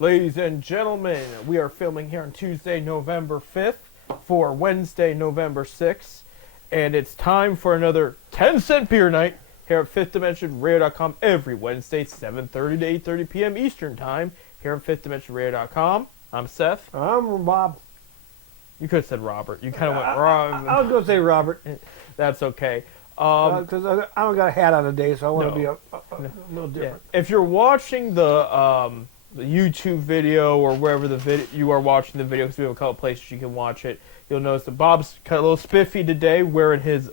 Ladies and gentlemen, we are filming here on Tuesday, November 5th for Wednesday, November 6th. And it's time for another 10-cent beer night here at FifthDimensionRadio.com every Wednesday, 7:30 to 8:30 p.m. Eastern Time here at FifthDimensionRadio.com. I'm Seth. I'm Bob. You could have said Robert. You kind of went wrong. I was going to say Robert. That's okay. Because I don't got a hat on today, so I want to be a little different. Yeah. If you're watching the YouTube video or wherever you are watching the video, because we have a couple places you can watch it, you'll notice that Bob's kind of a little spiffy today, wearing his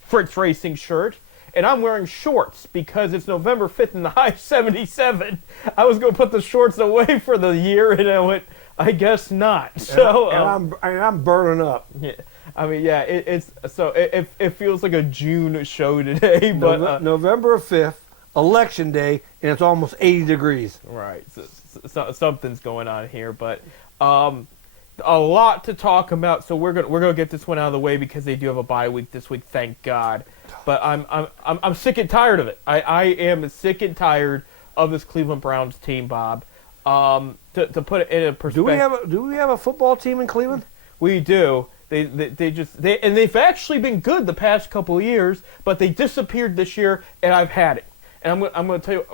Fritz Racing shirt, and I'm wearing shorts because it's November 5th and the high 77. I was going to put the shorts away for the year, and I went, I guess not. So and I'm burning up. Yeah. I mean, yeah, it feels like a June show today, but November 5th, election day, and it's almost 80 degrees. Right, so something's going on here, but a lot to talk about. So we're gonna get this one out of the way because they do have a bye week this week, thank God. But I'm sick and tired of it. I am sick and tired of this Cleveland Browns team, Bob. To put it in a perspective, Do we have a football team in Cleveland? We do. They've actually been good the past couple of years, but they disappeared this year, and I've had it. And I'm going to tell you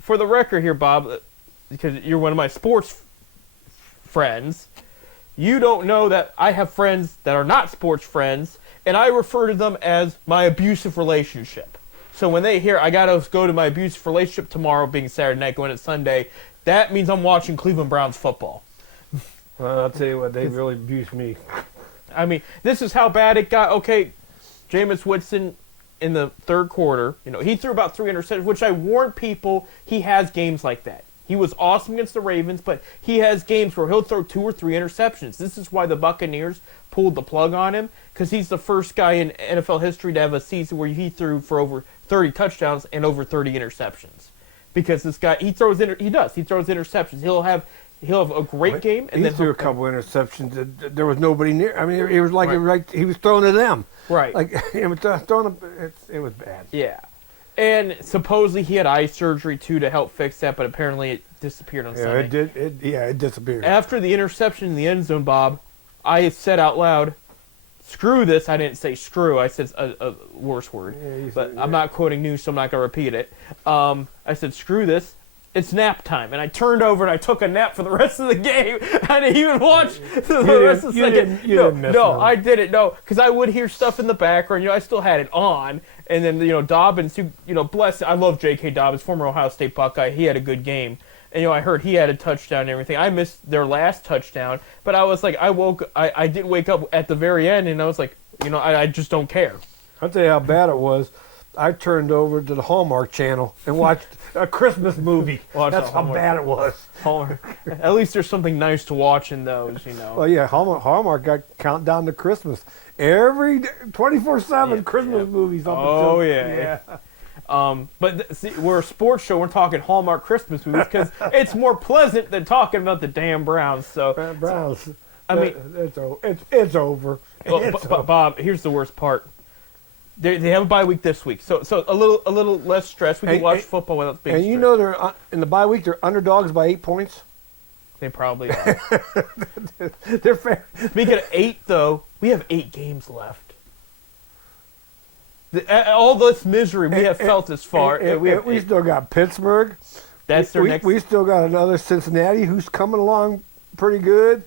for the record here, Bob, because you're one of my sports friends. You don't know that I have friends that are not sports friends, and I refer to them as my abusive relationship. So when they hear I got to go to my abusive relationship tomorrow, being Saturday night, going to Sunday, that means I'm watching Cleveland Browns football. Well, I'll tell you what, they really abused me. I mean, this is how bad it got. Okay, Jameis Winston in the third quarter, he threw about 3 interceptions, which I warned people he has games like that. He was awesome against the Ravens, but he has games where he'll throw 2 or 3 interceptions. This is why the Buccaneers pulled the plug on him, because he's the first guy in NFL history to have a season where he threw for over 30 touchdowns and over 30 interceptions. Because this guy, he throws interceptions. He'll have a great game, and he then threw a couple interceptions. There was nobody near. I mean, it was like he was throwing to them. Right. Like it was bad. Yeah. And supposedly he had eye surgery too to help fix that, but apparently it disappeared on Sunday. It disappeared. After the interception in the end zone, Bob, I said out loud, "Screw this." I didn't say screw. I said a worse word, I'm not quoting news, so I'm not gonna repeat it. I said, "Screw this. It's nap time," and I turned over and I took a nap for the rest of the game. I didn't even watch the rest of the second. No, I didn't. No, because I would hear stuff in the background. I still had it on, and then Dobbins, bless. I love J.K. Dobbins, former Ohio State Buckeye. He had a good game, and I heard he had a touchdown and everything. I missed their last touchdown, but I was like, I did wake up at the very end, and I was like, I just don't care. I'll tell you how bad it was. I turned over to the Hallmark Channel and watched a Christmas movie. That's how bad it was. Hallmark. At least there's something nice to watch in those, Well, yeah, Hallmark got countdown to Christmas. Every 24/7 Christmas movies. Oh, yeah. But see, we're a sports show. We're talking Hallmark Christmas movies because it's more pleasant than talking about the damn Browns. So Browns. I mean, it's over. Bob, here's the worst part. They have a bye week this week, so a little less stress. We can watch football without being stressed. And they're in the bye week. They're underdogs by 8 points. They probably are. They're fair. Speaking of 8, though, we have 8 games left. All this misery we have felt this far. We still got Pittsburgh. That's their next. We still got another Cincinnati who's coming along pretty good.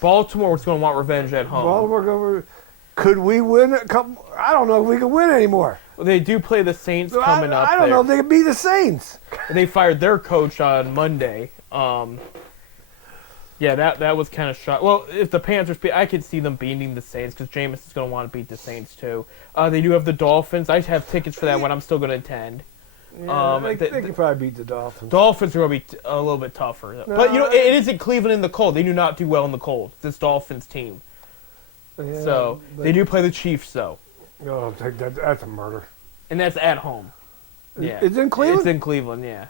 Baltimore's going to want revenge at home. Could we win a couple? I don't know if we can win anymore. Well, they do play the Saints coming up. I don't know if they can beat the Saints. They fired their coach on Monday. Yeah, that was kind of shocking. Well, if the Panthers I could see them beating the Saints because Jameis is going to want to beat the Saints too. They do have the Dolphins. I have tickets for that one. I'm still going to attend. Yeah, they can probably beat the Dolphins. Dolphins are going to be a little bit tougher. No, but, it isn't Cleveland in the cold. They do not do well in the cold, this Dolphins team. Yeah, so they do play the Chiefs, though. Oh, that's a murder. And that's at home. Yeah, it's in Cleveland. It's in Cleveland. Yeah,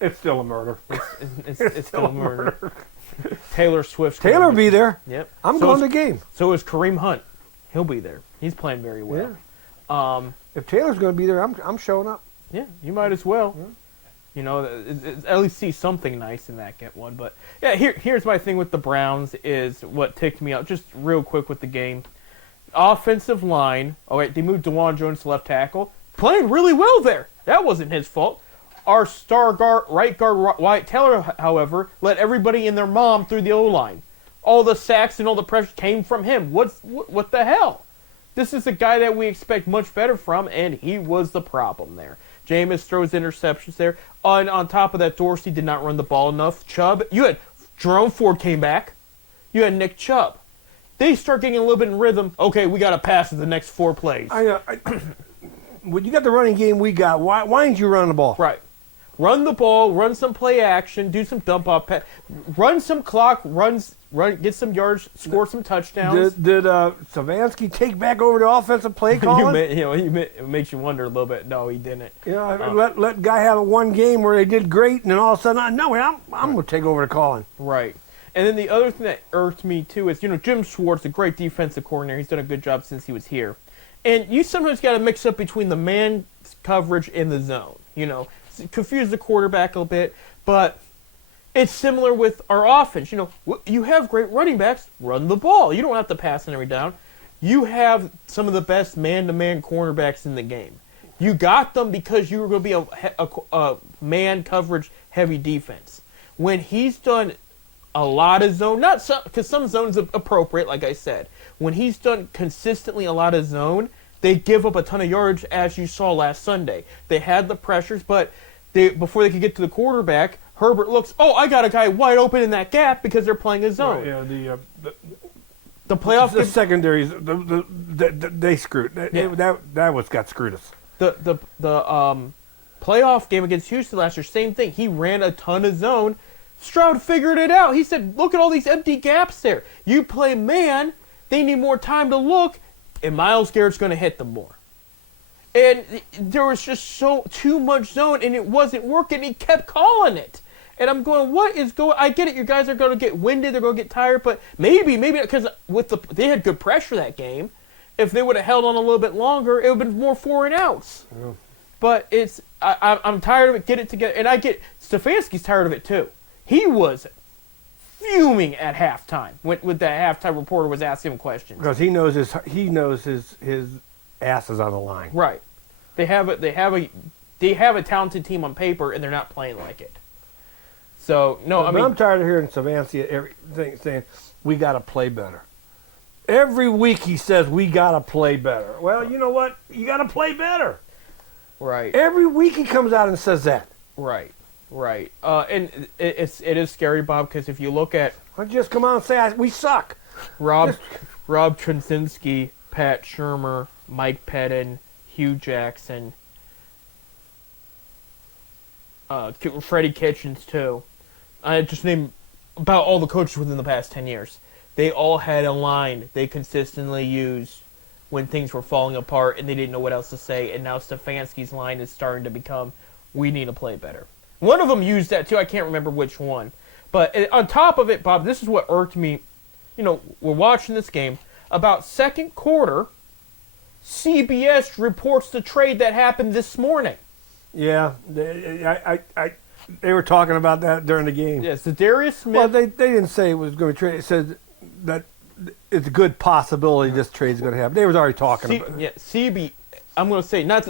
it's still a murder. It's still a murder. Taylor Swift. Taylor will be there. Yep. I'm going to the game. So is Kareem Hunt. He'll be there. He's playing very well. Yeah. If Taylor's going to be there, I'm showing up. Yeah, you might as well. You know, at least see something nice in that one. But yeah, here's my thing with the Browns is what ticked me out. Just real quick with the game, offensive line. Oh wait, they moved DeJuan Jones to left tackle, playing really well there. That wasn't his fault. Our star guard, right guard Wyatt Teller, however, let everybody and their mom through the O-line. All the sacks and all the pressure came from him. What the hell? This is a guy that we expect much better from, and he was the problem there. Jameis throws interceptions there. On top of that, Dorsey did not run the ball enough. Chubb, you had Jerome Ford came back. You had Nick Chubb. They start getting a little bit in rhythm. Okay, we got to pass in the next 4 plays. When you got the running game we got, why didn't you run the ball? Right. Run the ball, run some play action, do some dump off, run some clock, get some yards, score some touchdowns. Did Stefanski take back over the offensive play calling? It makes you wonder a little bit. No, he didn't. Let guy have one game where they did great, and then all of a sudden, I'm going to take over the calling. Right. And then the other thing that irked me too is, Jim Schwartz, a great defensive coordinator. He's done a good job since he was here. And you sometimes got to mix up between the man coverage and the zone. Confuse the quarterback a little bit, but it's similar with our offense. You have great running backs, run the ball. You don't have to pass on every down. You have some of the best man-to-man cornerbacks in the game. You got them because you were going to be a man coverage heavy defense. When he's done a lot of zone, not some, because some zones are appropriate, like I said. When he's done consistently a lot of zone, they give up a ton of yards, as you saw last Sunday. They had the pressures, but before they could get to the quarterback, Herbert looks, I got a guy wide open in that gap because they're playing a zone. Right, the playoff, the secondaries, they screwed. That was got screwed us. The playoff game against Houston last year, same thing. He ran a ton of zone. Stroud figured it out. He said, "Look at all these empty gaps there. You play man, they need more time to look, and Myles Garrett's going to hit them more." And there was just too much zone, and it wasn't working. He kept calling it. And I'm going, what is going? I get it. You guys are going to get winded. They're going to get tired. But maybe because they had good pressure that game. If they would have held on a little bit longer, it would have been more 4 and outs. Yeah. But I'm tired of it. Get it together. And I get Stefanski's tired of it too. He was fuming at halftime when that halftime reporter was asking him questions because he knows his ass is on the line. Right. They have a talented team on paper, and they're not playing like it. So no, I'm tired of hearing Stefanski everything saying we got to play better. Every week he says we got to play better. Well, you know what? You got to play better. Right. Every week he comes out and says that. Right. Right. And it is scary, Bob, because if you look at just come out and say we suck. Rob Trasinski, Pat Shurmur, Mike Pettin, Hugh Jackson, Freddie Kitchens too. I just named about all the coaches within the past 10 years. They all had a line they consistently used when things were falling apart and they didn't know what else to say. And now Stefanski's line is starting to become, we need to play better. One of them used that too. I can't remember which one. But on top of it, Bob, this is what irked me. We're watching this game. About second quarter, CBS reports the trade that happened this morning. Yeah, they were talking about that during the game. Yes, the Darius Smith. Well, they didn't say it was going to trade. It said that it's a good possibility this trade's going to happen. They was already talking about it. Yeah, I'm going to say not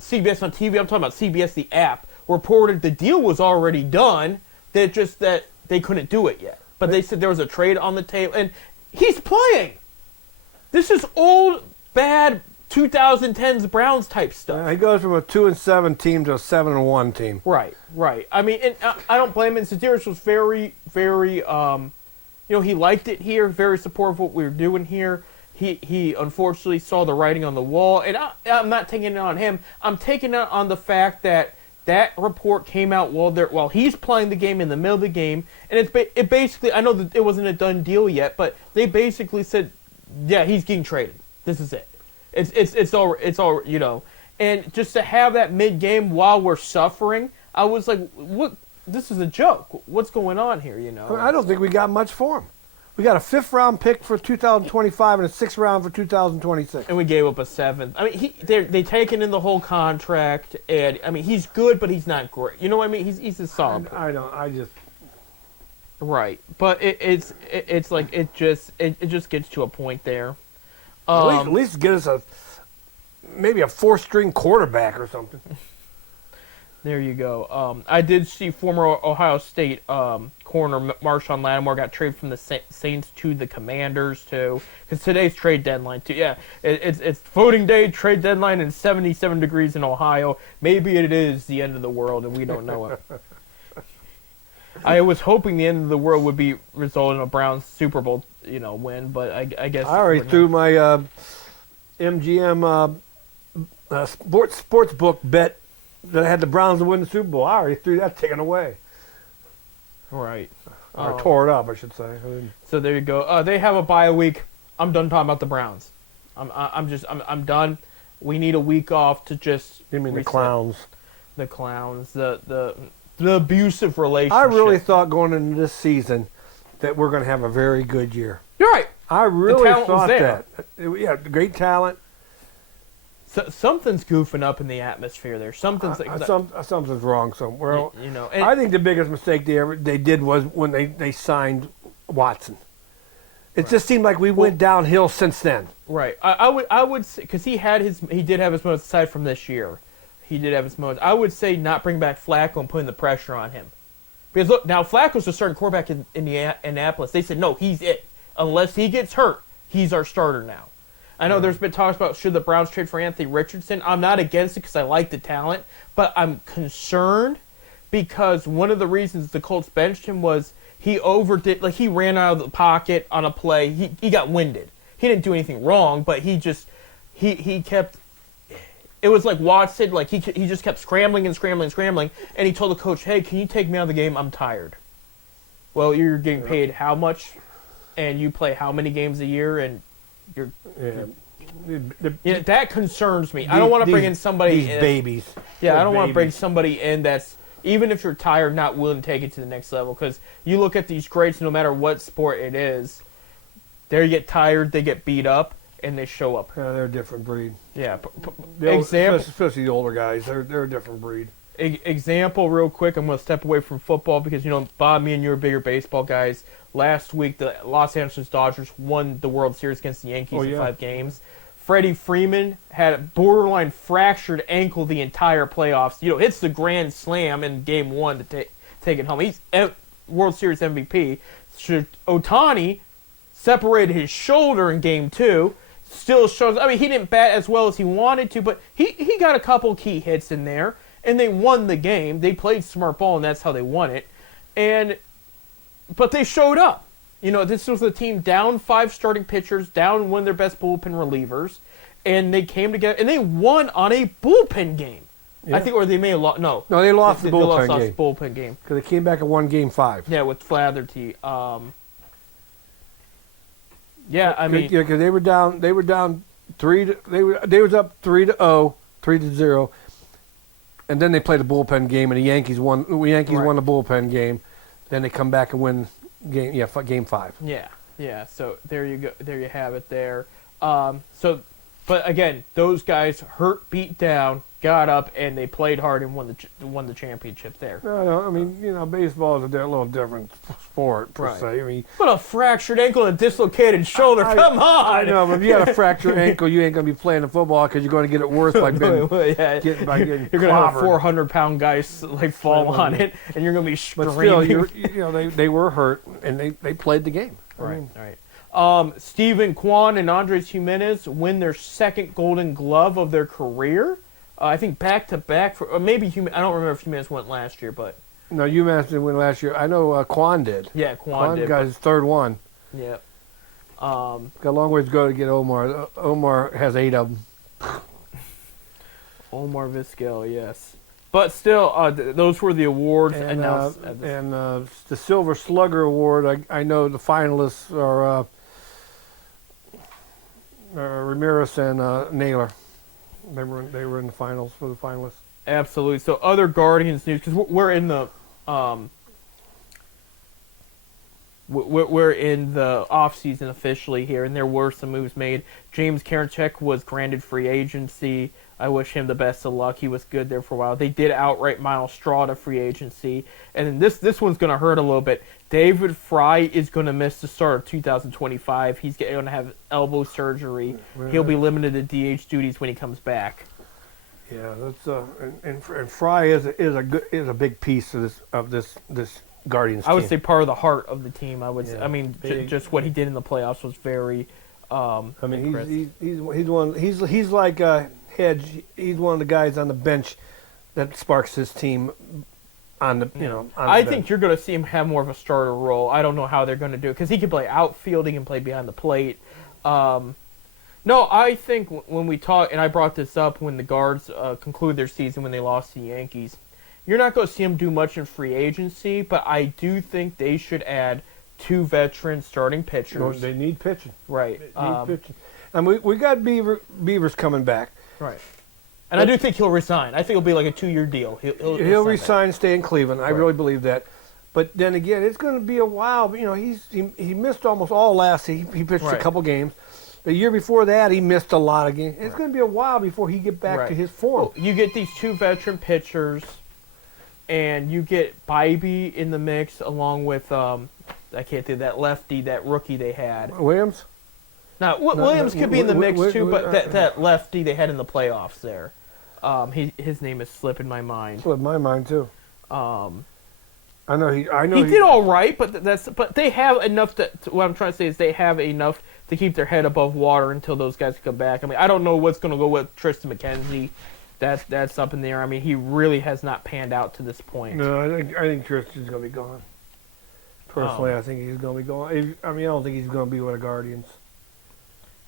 CBS on TV. I'm talking about CBS the app reported the deal was already done. That they couldn't do it yet. But they said there was a trade on the table, and he's playing. This is old, bad 2010s Browns type stuff. He goes from a 2-7 team to a 7-1 team. Right. I mean, and I don't blame him. Sedaris was very, very, he liked it here, very supportive of what we were doing here. He unfortunately saw the writing on the wall, and I'm not taking it on him. I'm taking it on the fact that report came out while he's playing the game in the middle of the game, and it basically, I know that it wasn't a done deal yet, but they basically said, yeah, he's getting traded. This is it. It's all and just to have that mid game while we're suffering, I was like, what? This is a joke. What's going on here? I don't think we got much for him. We got a 5th round pick for 2025 and a 6th round for 2026. And we gave up a 7th. I mean, they taken in the whole contract, and I mean, he's good, but he's not great. You know what I mean? He's a solid. I don't. I just. Right, but it's like it just gets to a point there. At least get us maybe a 4th-string quarterback or something. There you go. I did see former Ohio State corner Marshawn Lattimore got traded from the Saints to the Commanders too, because today's trade deadline too. Yeah, it's voting day, trade deadline, and 77 degrees in Ohio. Maybe it is the end of the world, and we don't know it. I was hoping the end of the world would be result in a Browns Super Bowl, win, but I guess I already threw my MGM sports book bet that I had the Browns to win the Super Bowl. I already threw that taken away. Right. Or tore it up, I should say. So there you go. They have a bye week. I'm done talking about the Browns. I'm done. We need a week off to just. You mean reset. the clowns? The clowns. The abusive relationship. I really thought going into this season that we're going to have a very good year. You're right. I really talent was thought there. that. Yeah, great talent. So, something's goofing up in the atmosphere there. Something's something's wrong somewhere. And I think the biggest mistake they did was when they signed Watson. It just seemed like we went downhill since then. Right. I would say, because he did have his moments aside from this year. He did have his moments. I would say not bring back Flacco and putting the pressure on him. Because look, now Flacco's the starting quarterback in Indianapolis. They said, no, he's it. Unless he gets hurt, he's our starter now. I know there's been talks about should the Browns trade for Anthony Richardson. I'm not against it because I like the talent, but I'm concerned because one of the reasons the Colts benched him was he overdid, like he ran out of the pocket on a play. He got winded. He didn't do anything wrong, but he kept. It was like Watson, like he just kept scrambling, and he told the coach, "Hey, can you take me out of the game? I'm tired." Well, you're getting paid how much, and you play how many games a year, and you're. Yeah, that concerns me. I don't want to bring in somebody. These babies. Yeah, I don't want to bring somebody in that's even if you're tired, not willing to take it to the next level. Because you look at these greats, no matter what sport it is, they get tired, they get beat up, and they show up. Yeah, they're a different breed. Yeah. Example, especially the older guys, they're a different breed. Example, real quick. I'm going to step away from football because Bob, me and you are bigger baseball guys. Last week, the Los Angeles Dodgers won the World Series against the Yankees in 5 games. Freddie Freeman had a borderline fractured ankle the entire playoffs. Hits the grand slam in Game 1 to take it home. He's World Series MVP. Ohtani separated his shoulder in Game 2. Still shows. I mean, he didn't bat as well as he wanted to, but he got a couple key hits in there, and they won the game. They played smart ball, and that's how they won it. But they showed up. This was a team down 5 starting pitchers, down one of their best bullpen relievers, and they came together, and they won on a bullpen game. Yeah. I think, or they may have lost. No, they lost the bullpen game. The bullpen game. Because they came back and won Game 5. Yeah, with Flaherty. Yeah, I mean, because they were down 3. They was up 3-0, 3-0, and then they played a bullpen game, and the Yankees won. The Yankees won the bullpen game. Then they come back and win Game 5. Yeah. So there you go. There you have it. There. But again, those guys hurt, beat down, got up, and they played hard and won the championship there. No, I mean, baseball is a little different sport per se. I mean, what a fractured ankle and dislocated shoulder. Come on. I know, but if you got a fractured ankle, you ain't gonna be playing the football because you're going to get it worse by getting you're going to have a 400-pound guy fall on it, and you're going to be screaming. But still, they were hurt and they played the game. Right. Steven Kwan and Andres Jimenez win their second Golden Glove of their career. I think back-to-back. Or maybe I don't remember if Jimenez went last year, but... No, Jimenez didn't win last year. I know Kwan did. Yeah, Kwan did. Got his third one. Yeah. Got a long ways to go to get Omar. Omar has 8 of them. Omar Vizquel, yes. But still, those were the awards announced. And the Silver Slugger Award, I know the finalists are Ramirez and Naylor. They were in the finals for the finalists. Absolutely. So other Guardians news, because we're in the we're in the off season officially here, and there were some moves made. James Karinchak was granted free agency. I wish him the best of luck. He was good there for a while. They did outright Miles Straw to free agency, and then this one's going to hurt a little bit. David Fry is going to miss the start of 2025. He's going to have elbow surgery. He'll be limited to DH duties when he comes back. Yeah, that's and Fry is a big piece of this Guardians team. I would say part of the heart of the team. I mean, big. just what he did in the playoffs was very. I mean, impressive. he's like Hedge. He's one of the guys on the bench that sparks his team. On the I think you're going to see him have more of a starter role. I don't know how they're going to do it because he can play outfield, he can play behind the plate. No, I think when we talk, and I brought this up when the Guards concluded their season when they lost to the Yankees, you're not going to see him do much in free agency, but I do think they should add 2 veteran starting pitchers. No, they need pitching. Right. They need pitching. And we got Beavers coming back. Right. And I do think he'll resign. I think it'll be like a 2-year deal. He'll resign, stay in Cleveland. I really believe that. But then again, it's going to be a while. You know, he missed almost all last season. He pitched a couple games. The year before that, he missed a lot of games. It's going to be a while before he get back to his form. Well, you get these 2 veteran pitchers, and you get Bybee in the mix along with I can't think that lefty, that rookie they had. Williams. Now Williams could be in the mix too, but that lefty they had in the playoffs there. His name is slipping my mind. Slipped my mind too. I know he did all right, but they have enough what I'm trying to say is they have enough to keep their head above water until those guys come back. I mean, I don't know what's going to go with Tristan McKenzie. That's up in there. I mean, he really has not panned out to this point. No, I think Tristan's going to be gone. Personally, I think he's going to be gone. I mean, I don't think he's going to be with the Guardians.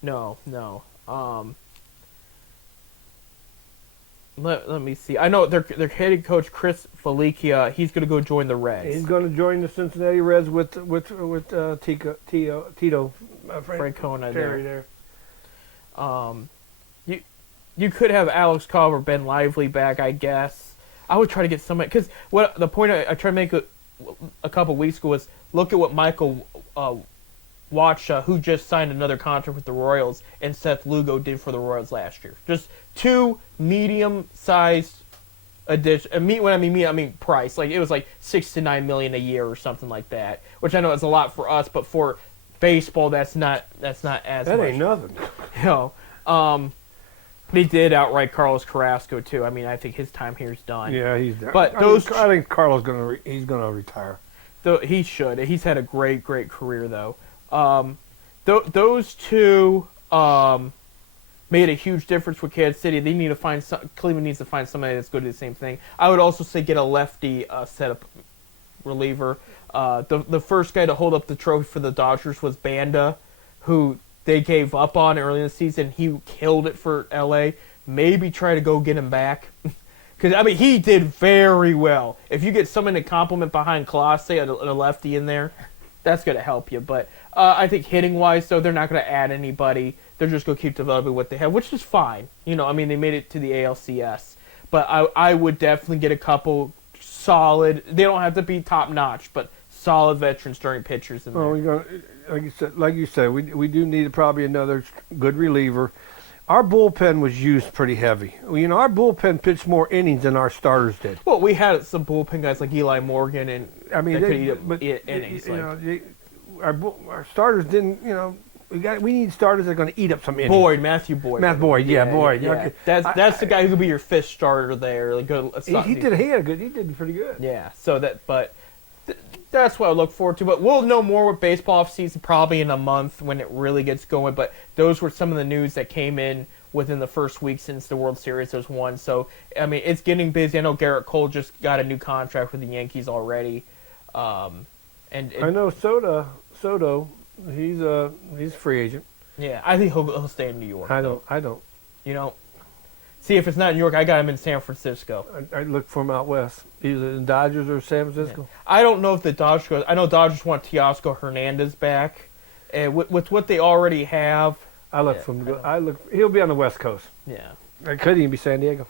No. Let me see. I know their head coach Chris Felicia. He's going to go join the Reds. He's going to join the Cincinnati Reds with Tito Francona there. You could have Alex Cobb or Ben Lively back, I guess. I would try to get somebody because what the point I tried to make a couple weeks ago was look at what Michael Wacha, who just signed another contract with the Royals, and Seth Lugo did for the Royals last year. Just 2 medium-sized addition. When I mean price. Like it was like $6 to $9 million a year or something like that, which I know is a lot for us, but for baseball, that's not as that much. Ain't nothing. You know, they did outright Carlos Carrasco too. I mean, I think his time here is done. Yeah, he's done. But I think Carlos he's gonna retire. He should. He's had a great career though. Those 2 made a huge difference with Kansas City. They need to find Cleveland needs to find somebody that's going to do the same thing. I would also say get a lefty setup reliever. The first guy to hold up the trophy for the Dodgers was Banda, who they gave up on early in the season. He killed it for LA. Maybe try to go get him back. Because, I mean, he did very well. If you get someone to compliment behind Colossi, a lefty in there, that's going to help you. But I think hitting-wise, though, they're not going to add anybody. They're just going to keep developing what they have, which is fine. You know, I mean, they made it to the ALCS. But I would definitely get a couple solid, they don't have to be top-notch, but solid veteran starting pitchers in there. Well, like you said, we do need probably another good reliever. Our bullpen was used pretty heavy. You know, our bullpen pitched more innings than our starters did. Well, we had some bullpen guys like Eli Morgan, and I mean, that could eat innings. Our starters didn't. You know, we need starters that are going to eat up some innings. Matthew Boyd. Boyd. Yeah. That's the guy who could be your fifth starter there. Like, he did pretty good. Yeah. So that's what I look forward to. But we'll know more with baseball offseason probably in a month when it really gets going. But those were some of the news that came in within the first week since the World Series was won. So, I mean, it's getting busy. I know Garrett Cole just got a new contract with the Yankees already. I know Soto, he's a free agent. Yeah, I think he'll stay in New York. I don't. You know, see, if it's not New York, I got him in San Francisco. I look for him out west, either in Dodgers or San Francisco. Yeah. I don't know if the Dodgers go. I know Dodgers want Teoscar Hernandez back, and with what they already have. He'll be on the West Coast. Yeah, it could even be San Diego.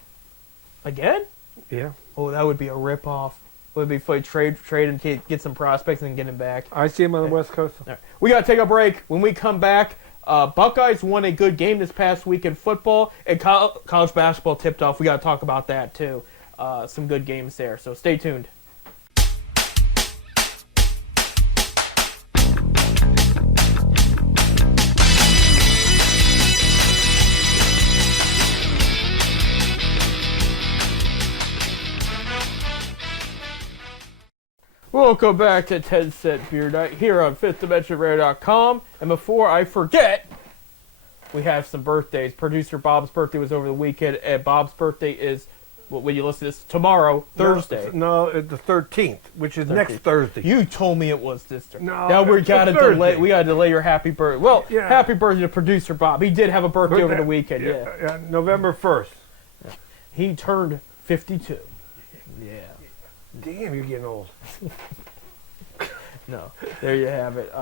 Again? Yeah. Oh, that would be a ripoff. would be for trade and get some prospects and get him back. I see him on the West Coast. All right. We got to take a break. When we come back, Buckeyes won a good game this past week in football, and college basketball tipped off. We got to talk about that too. Some good games there. So stay tuned. Welcome back to 10 Cent Beer Night here on FifthDimensionRadio.com. And before I forget, we have some birthdays. Producer Bob's birthday was over the weekend, and Bob's birthday is, when you listen to this, tomorrow, Thursday. No, it's the 13th, which is next Thursday. You told me it was this Thursday. No, now we it's got to Thursday. delay your happy birthday. Well, Yeah. happy birthday to Producer Bob. He did have a birthday over the weekend. Yeah. November 1st. He turned 52. Yeah. Damn, you're getting old. No, there you have it.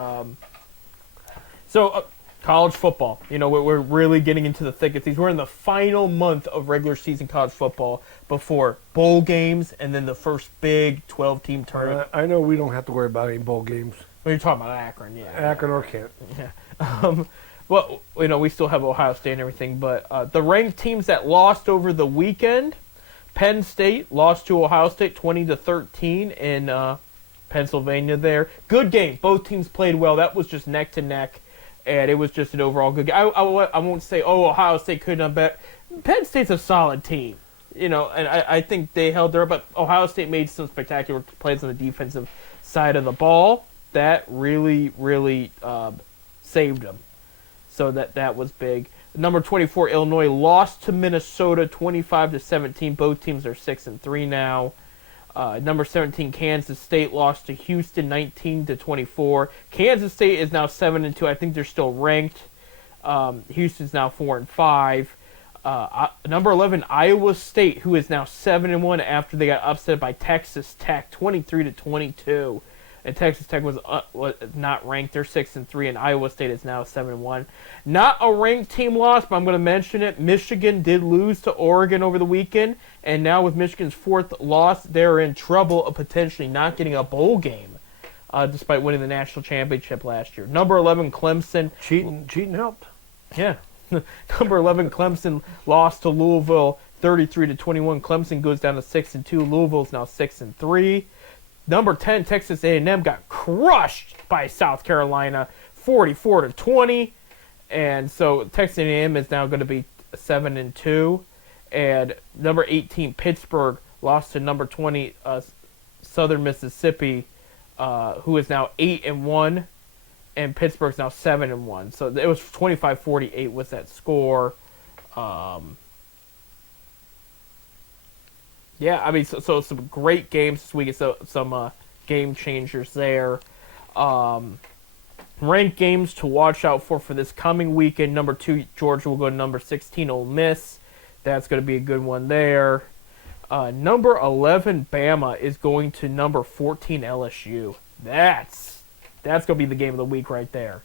So, college football. You know, we're really getting into the thick of things. We're in the final month of regular season college football before bowl games and then the first big 12-team tournament. I know we don't have to worry about any bowl games. When you're talking about Akron, yeah. Akron or Kent. Yeah. Well, you know, we still have Ohio State and everything, but the ranked teams that lost over the weekend, Penn State lost to Ohio State 20-13 in Pennsylvania there. Good game. Both teams played well. That was just neck to neck, and it was just an overall good game. I won't say, Ohio State could have bet. Penn State's a solid team, you know, and I think they held their, but Ohio State made some spectacular plays on the defensive side of the ball. That really, really saved them. So that was big. Number 24, Illinois lost to Minnesota 25-17. Both teams are 6-3 now. Number 17, Kansas State lost to Houston 19-24. Kansas State is now 7-2. I think they're still ranked. Houston's now 4-5. Number 11, Iowa State, who is now 7-1 after they got upset by Texas Tech 23-22. And Texas Tech was not ranked. They're 6-3, and Iowa State is now 7-1. Not a ranked team loss, but I'm going to mention it. Michigan did lose to Oregon over the weekend, and now with Michigan's fourth loss, they're in trouble of potentially not getting a bowl game, despite winning the national championship last year. Number 11, Clemson. Cheating helped. Yeah. Number 11, Clemson lost to Louisville 33-21. Clemson goes down to 6-2. Louisville's now 6-3. Number 10, Texas A&M got crushed by South Carolina 44-20. And so Texas A&M is now going to be 7-2. And number 18, Pittsburgh lost to number 20, Southern Mississippi, who is now 8-1. And Pittsburgh's now 7-1. So it was 25-48 was that score. Yeah, I mean, so some great games this week. So some game changers there. Ranked games to watch out for this coming weekend. Number 2, Georgia will go to number 16, Ole Miss. That's going to be a good one there. Number 11, Bama is going to number 14, LSU. That's going to be the game of the week right there.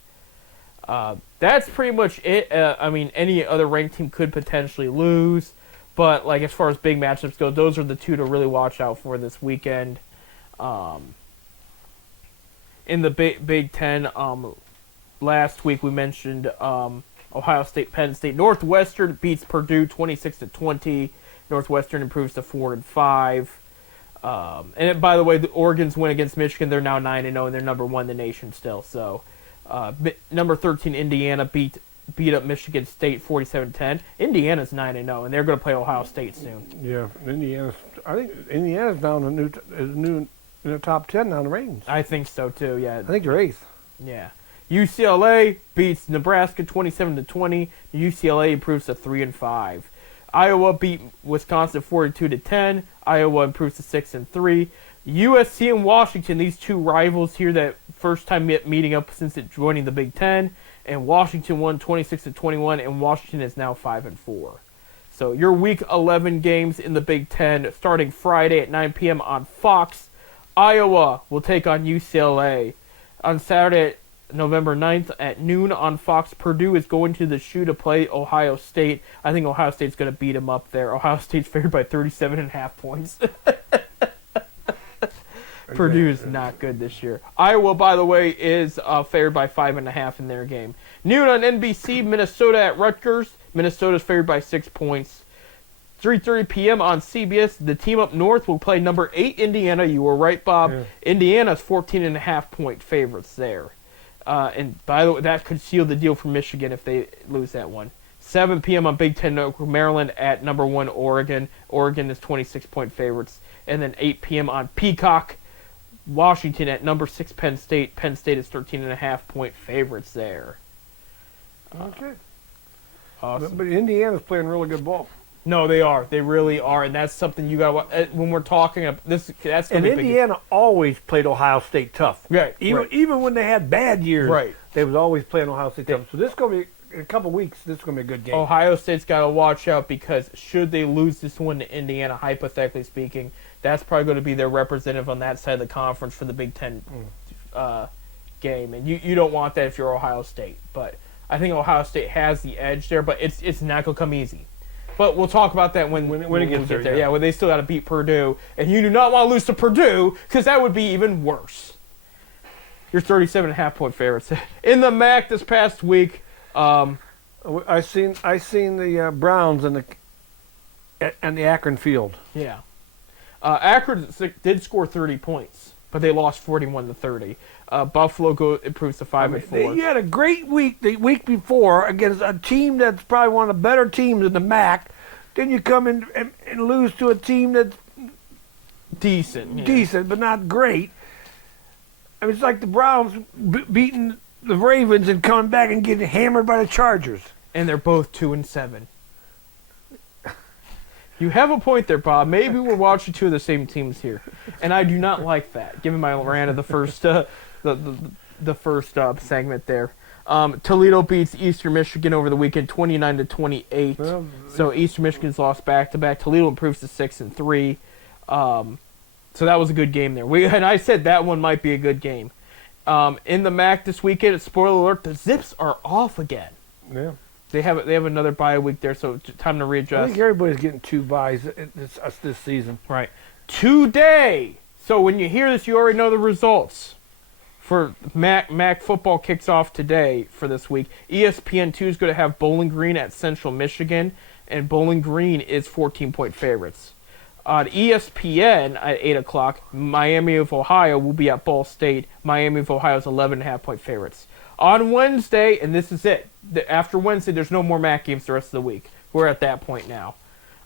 That's pretty much it. I mean, any other ranked team could potentially lose. But, like, as far as big matchups go, those are the two to really watch out for this weekend. In the Big Ten, last week we mentioned Ohio State, Penn State. Northwestern beats Purdue 26-20. Northwestern improves to 4-5. And by the way, the Oregon's win against Michigan, they're now 9-0, and they're number 1 in the nation still. So, number 13, Indiana beat up Michigan State 47-10. Indiana's 9-0, and they're going to play Ohio State soon. Yeah, I think Indiana's down in the top 10 now in the ratings. I think so too. Yeah, I think they're 8th. Yeah. UCLA beats Nebraska 27-20. UCLA improves to 3-5. Iowa beat Wisconsin 42-10. Iowa improves to 6-3. USC and Washington, these two rivals here, that first time meeting up since joining the Big Ten. And Washington won 26-21, and Washington is now 5-4. So your Week 11 games in the Big Ten starting Friday at 9 p.m. on Fox. Iowa will take on UCLA. On Saturday, November 9th at noon on Fox, Purdue is going to the Shoe to play Ohio State. I think Ohio State's going to beat them up there. Ohio State's favored by 37.5 points. Purdue's not good this year. Iowa, by the way, is favored by 5.5 in their game. Noon on NBC, Minnesota at Rutgers. Minnesota's favored by 6 points. 3:30 p.m. on CBS. The team up north will play number 8 Indiana. You were right, Bob. Yeah. Indiana's 14.5-point favorites there. And by the way, that could seal the deal for Michigan if they lose that one. 7 p.m. on Big Ten Network, Maryland at number 1 Oregon. Oregon is 26-point favorites. And then 8 p.m. on Peacock, Washington at number 6 Penn State. Penn State is 13.5-point favorites there. Okay. Awesome. But Indiana's playing really good ball. No, they are. They really are, and that's something you got to when we're talking about this. That's gonna And be Indiana always played Ohio State tough. Right, Even right. even when they had bad years, Right. they was always playing Ohio State tough. So this is going to be, in a couple weeks, this is going to be a good game. Ohio State's got to watch out because should they lose this one to Indiana, hypothetically speaking, that's probably going to be their representative on that side of the conference for the Big Ten game, and you don't want that if you're Ohio State. But I think Ohio State has the edge there, but it's not going to come easy. But we'll talk about that when it gets there. Yeah, when they still got to beat Purdue, and you do not want to lose to Purdue because that would be even worse. You're 37.5-point favorites in the MAC this past week. I seen the Browns and the Akron field. Yeah, Akron did score 30 points, but they lost 41-30. Buffalo improves to 5-4. They had a great week the week before against a team that's probably one of the better teams in the MAC. Then you come in and lose to a team that's decent, decent but not great. I mean, it's like the Browns beating the Ravens and coming back and getting hammered by the Chargers. And they're both 2-7. You have a point there, Bob. Maybe we're watching two of the same teams here, and I do not like that. Given my rant of the first the first segment there. Toledo beats Eastern Michigan over the weekend, 29-28. Well, so Eastern Michigan's lost back-to-back. Toledo improves to 6-3. So that was a good game there. And I said that one might be a good game. In the MAC this weekend, spoiler alert, the Zips are off again. Yeah. They have another bye week there, so time to I readjust. think everybody's getting 2 byes this season. Right. Today. So when you hear this, you already know the results. For MAC football kicks off today for this week. ESPN2 is going to have Bowling Green at Central Michigan, and Bowling Green is 14-point favorites. On ESPN at 8 o'clock, Miami of Ohio will be at Ball State. Miami of Ohio is 11.5-point favorites. On Wednesday, and this is it. After Wednesday, there's no more MAC games the rest of the week. We're at that point now.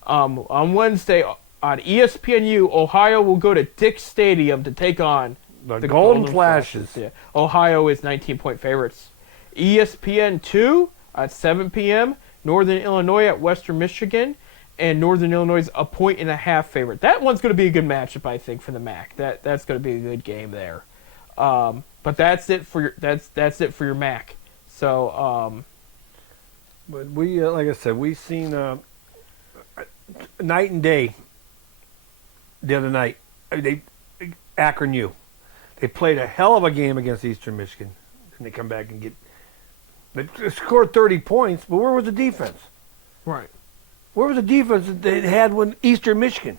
On Wednesday, on ESPNU, Ohio will go to Dick's Stadium to take on The Golden Flashes. Yeah. Ohio is 19-point favorites. ESPN2 at 7 p.m., Northern Illinois at Western Michigan, and Northern Illinois is a 1.5 favorite. That one's going to be a good matchup, I think, for the MAC. That's going to be a good game there. But that's it for your MAC. So, But we, like I said, we seen night and day the other night. Akron U. They played a hell of a game against Eastern Michigan, and they come back and they scored 30 points. But where was the defense? right. Where was the defense that they had when Eastern Michigan?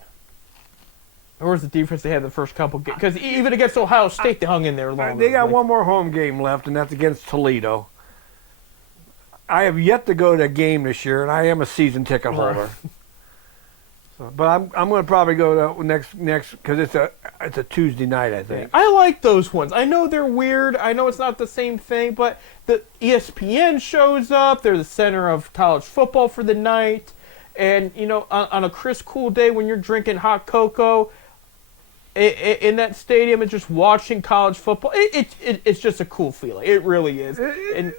Where's the defense they had the first couple games? Because even against Ohio State, they hung in there longer. They got one more home game left, and that's against Toledo. I have yet to go to a game this year, and I am a season ticket holder. But I'm going to probably go to next because it's a Tuesday night, I think. I like those ones. I know they're weird. I know it's not the same thing, but the ESPN shows up. They're the center of college football for the night. And, on a crisp, cool day when you're drinking hot cocoa in that stadium and just watching college football, it's just a cool feeling. It really is. It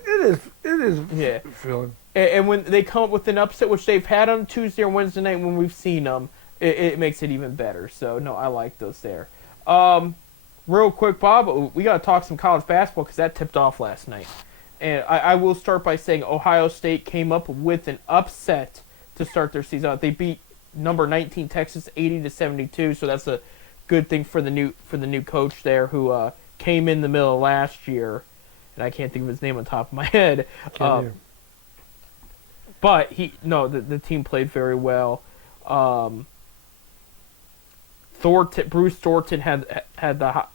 is. Yeah. Feeling. And when they come up with an upset, which they've had on Tuesday or Wednesday night when we've seen them, it makes it even better. So, no, I like those there. Real quick, Bob, we got to talk some college basketball because that tipped off last night. And I will start by saying Ohio State came up with an upset to start their season out. They beat number 19 Texas 80-72, so that's a good thing for the new coach there who came in the middle of last year. And I can't think of his name on top of my head. But the team played very well. Bruce Thornton had the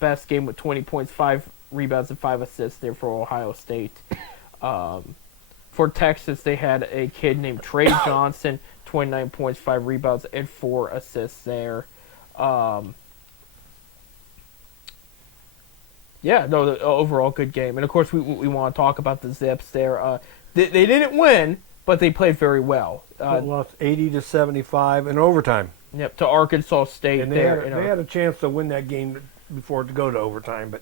best game with 20 points, 5 rebounds, and 5 assists there for Ohio State. For Texas, they had a kid named Trey Johnson, 29 points, 5 rebounds, and 4 assists there. Yeah, no, the overall good game. And, of course, we want to talk about the Zips there. They didn't win, but they played very well. Lost 80-75 in overtime. Yep, to Arkansas State. And they had a chance to win that game before to go to overtime, but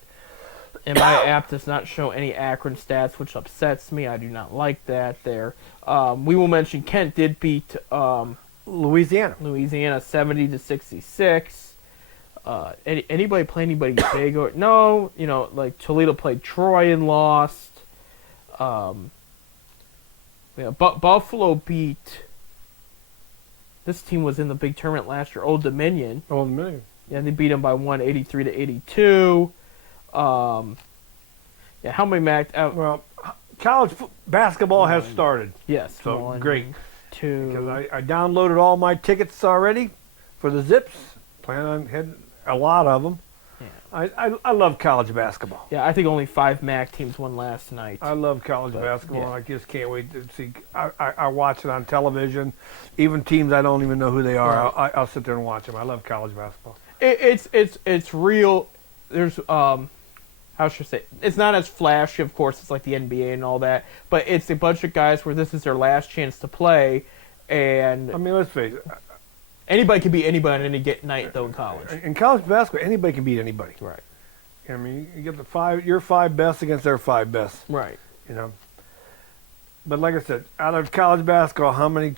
and my app does not show any Akron stats, which upsets me. I do not like that there. We will mention Kent did beat Louisiana 70-66. Anybody play anybody big? No, like Toledo played Troy and lost. Buffalo beat. This team was in the big tournament last year. Old Dominion. Yeah, they beat them by 83-82. How many MAC? Well, college basketball has started. Yes. So great. 2. Because I downloaded all my tickets already for the Zips. Plan on hitting a lot of them. Yeah. I love college basketball. Yeah, I think only 5 MAC teams won last night. I love college basketball. Yeah. I just can't wait to see. I watch it on television. Even teams I don't even know who they are, right. I'll sit there and watch them. I love college basketball. It's real. There's how should I say? It's not as flashy, of course. It's like the NBA and all that, but it's a bunch of guys where this is their last chance to play, and I mean, let's face it. Anybody can beat anybody on any night, though, in college. In college basketball, anybody can beat anybody. Right. I mean, you get your 5 best against their 5 best. Right. But like I said, out of college basketball, how many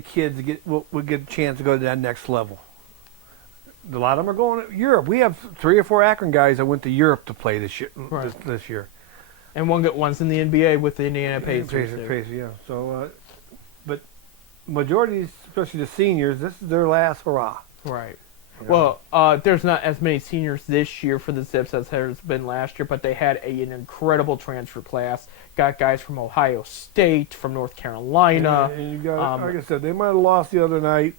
kids would get a chance to go to that next level? A lot of them are going to Europe. We have 3 or 4 Akron guys that went to Europe to play this year. Right. This year. And one's in the NBA with the Indiana Pacers. Yeah. So, but majority, especially the seniors, this is their last hurrah. Right. Well, there's not as many seniors this year for the Zips as there's been last year, but they had an incredible transfer class. Got guys from Ohio State, from North Carolina. And you got, like I said, they might have lost the other night,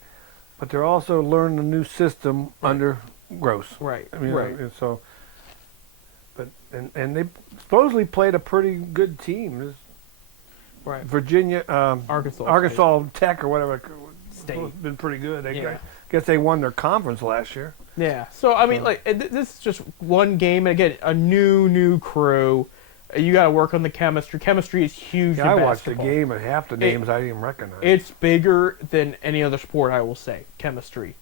but they're also learning a new system under Gross. Right. I mean, and so, and they supposedly played a pretty good team. Right. Virginia, Arkansas Tech or whatever. State. Been pretty good. Guess they won their conference last year. Yeah. So I mean, this is just one game, and again, a new crew. You got to work on the chemistry. Chemistry is huge. Yeah, in I watched the basketball. game, and half the names I didn't even recognize. It's bigger than any other sport, I will say. Chemistry.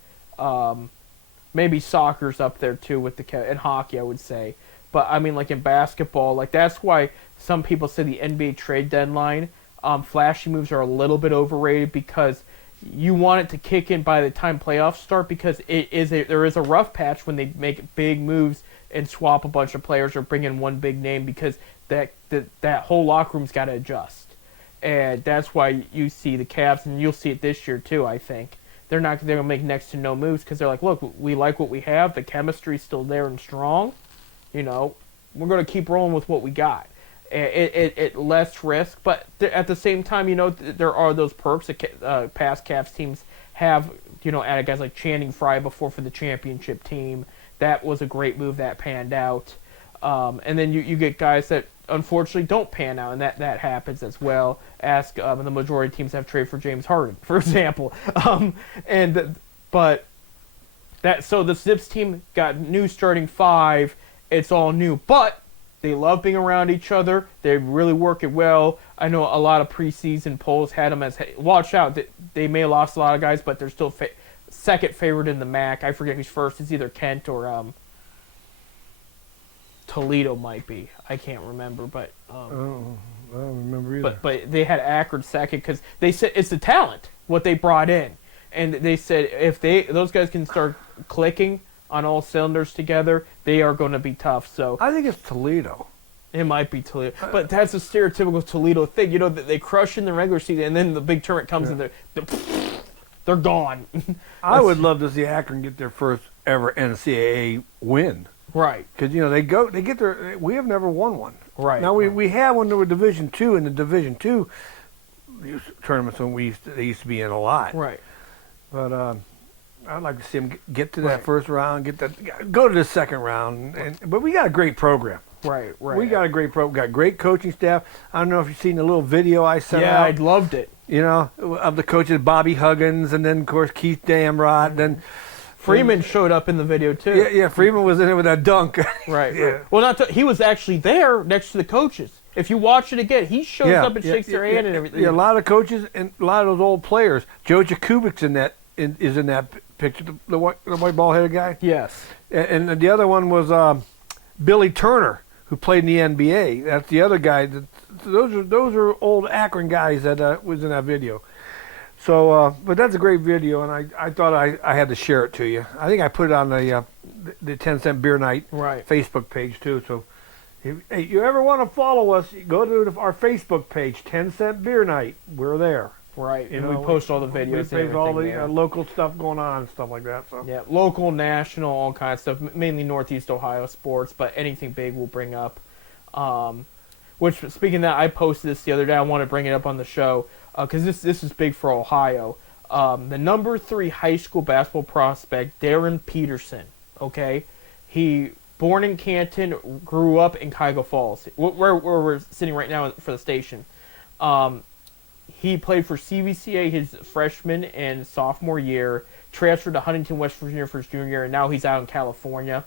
Maybe soccer's up there too with and hockey, I would say. But I mean, like in basketball, like that's why some people say the NBA trade deadline, flashy moves are a little bit overrated because you want it to kick in by the time playoffs start because there is a rough patch when they make big moves and swap a bunch of players or bring in one big name because that whole locker room's got to adjust. And that's why you see the Cavs, and you'll see it this year too, I think. They're going to make next to no moves because they're like, look, we like what we have. The chemistry's still there and strong. We're going to keep rolling with what we got. It less risk, but at the same time, there are those perks that past Cavs teams have. Added guys like Channing Frye before for the championship team. That was a great move that panned out. And then you get guys that unfortunately don't pan out, and that happens as well. Ask the majority of teams have traded for James Harden, for example. So the Zips team got new starting 5. It's all new, but they love being around each other. They really work it well. I know a lot of preseason polls had them as, watch out, they may have lost a lot of guys, but they're still second favorite in the MAC. I forget who's first. It's either Kent or Toledo might be. I can't remember, but I don't remember either. But they had Akron second because they said it's the talent what they brought in, and they said if those guys can start clicking on all cylinders together, they are going to be tough. So I think it's Toledo. It might be Toledo, but that's a stereotypical Toledo thing. That they crush in the regular season, and then the big tournament comes and they're gone. I would love to see Akron get their first ever NCAA win. Right. Because we have never won one. Right. Now we had one with Division II, and the Division II tournaments when they used to be in a lot. Right. But I'd like to see them get to that first round, go to the second round. But we got a great program. Right. We got a great program. Got great coaching staff. I don't know if you've seen the little video I sent out. Yeah, I loved it. You know, of the coaches, Bobby Huggins, and then of course Keith Damrod. Then Freeman showed up in the video too. Yeah. Freeman was in it with that dunk. Right. Yeah. Well, he was actually there next to the coaches. If you watch it again, he shows up and shakes their hand and everything. Yeah, a lot of coaches and a lot of those old players. Joe Jakubic's is in that picture, the white ball-headed guy. Yes. And the other one was Billy Turner, who played in the NBA. That's the other guy. Those are old Akron guys that was in that video. So, but that's a great video, and I thought I had to share it to you. I think I put it on the 10 Cent Beer Night Facebook page too. So, if you ever want to follow us, go to our Facebook page, 10 Cent Beer Night. We're there. Right, and we post all the videos We and post everything all the there. local stuff going on and stuff like that. So Yeah, local, national, all kinds of stuff, mainly Northeast Ohio sports, but anything big we'll bring up. Which, speaking of that, I posted this the other day. I want to bring it up on the show because this is big for Ohio. The number 3 high school basketball prospect, Darren Peterson, okay? He, born in Canton, grew up in Cuyahoga Falls, where we're sitting right now for the station. He played for CVCA his freshman and sophomore year, transferred to Huntington, West Virginia for his junior year, and now he's out in California.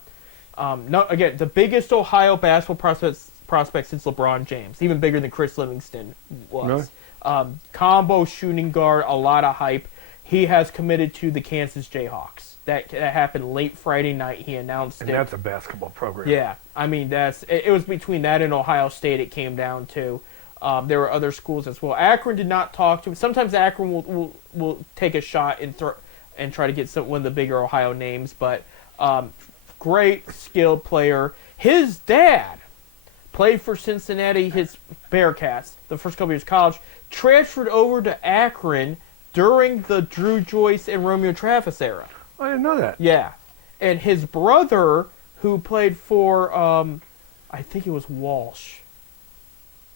Again, the biggest Ohio basketball prospect since LeBron James, even bigger than Chris Livingston was. Really? Combo shooting guard, a lot of hype. He has committed to the Kansas Jayhawks. That happened late Friday night. He announced it. And that's a basketball program. Yeah, I mean it was between that and Ohio State. It came down to. There were other schools as well. Akron did not talk to him. Sometimes Akron will take a shot and try to get one of the bigger Ohio names. But great skilled player. His dad played for Cincinnati, his Bearcats, the first couple years of college. Transferred over to Akron during the Drew Joyce and Romeo Travis era. I didn't know that. Yeah, and his brother, who played for, I think it was Walsh.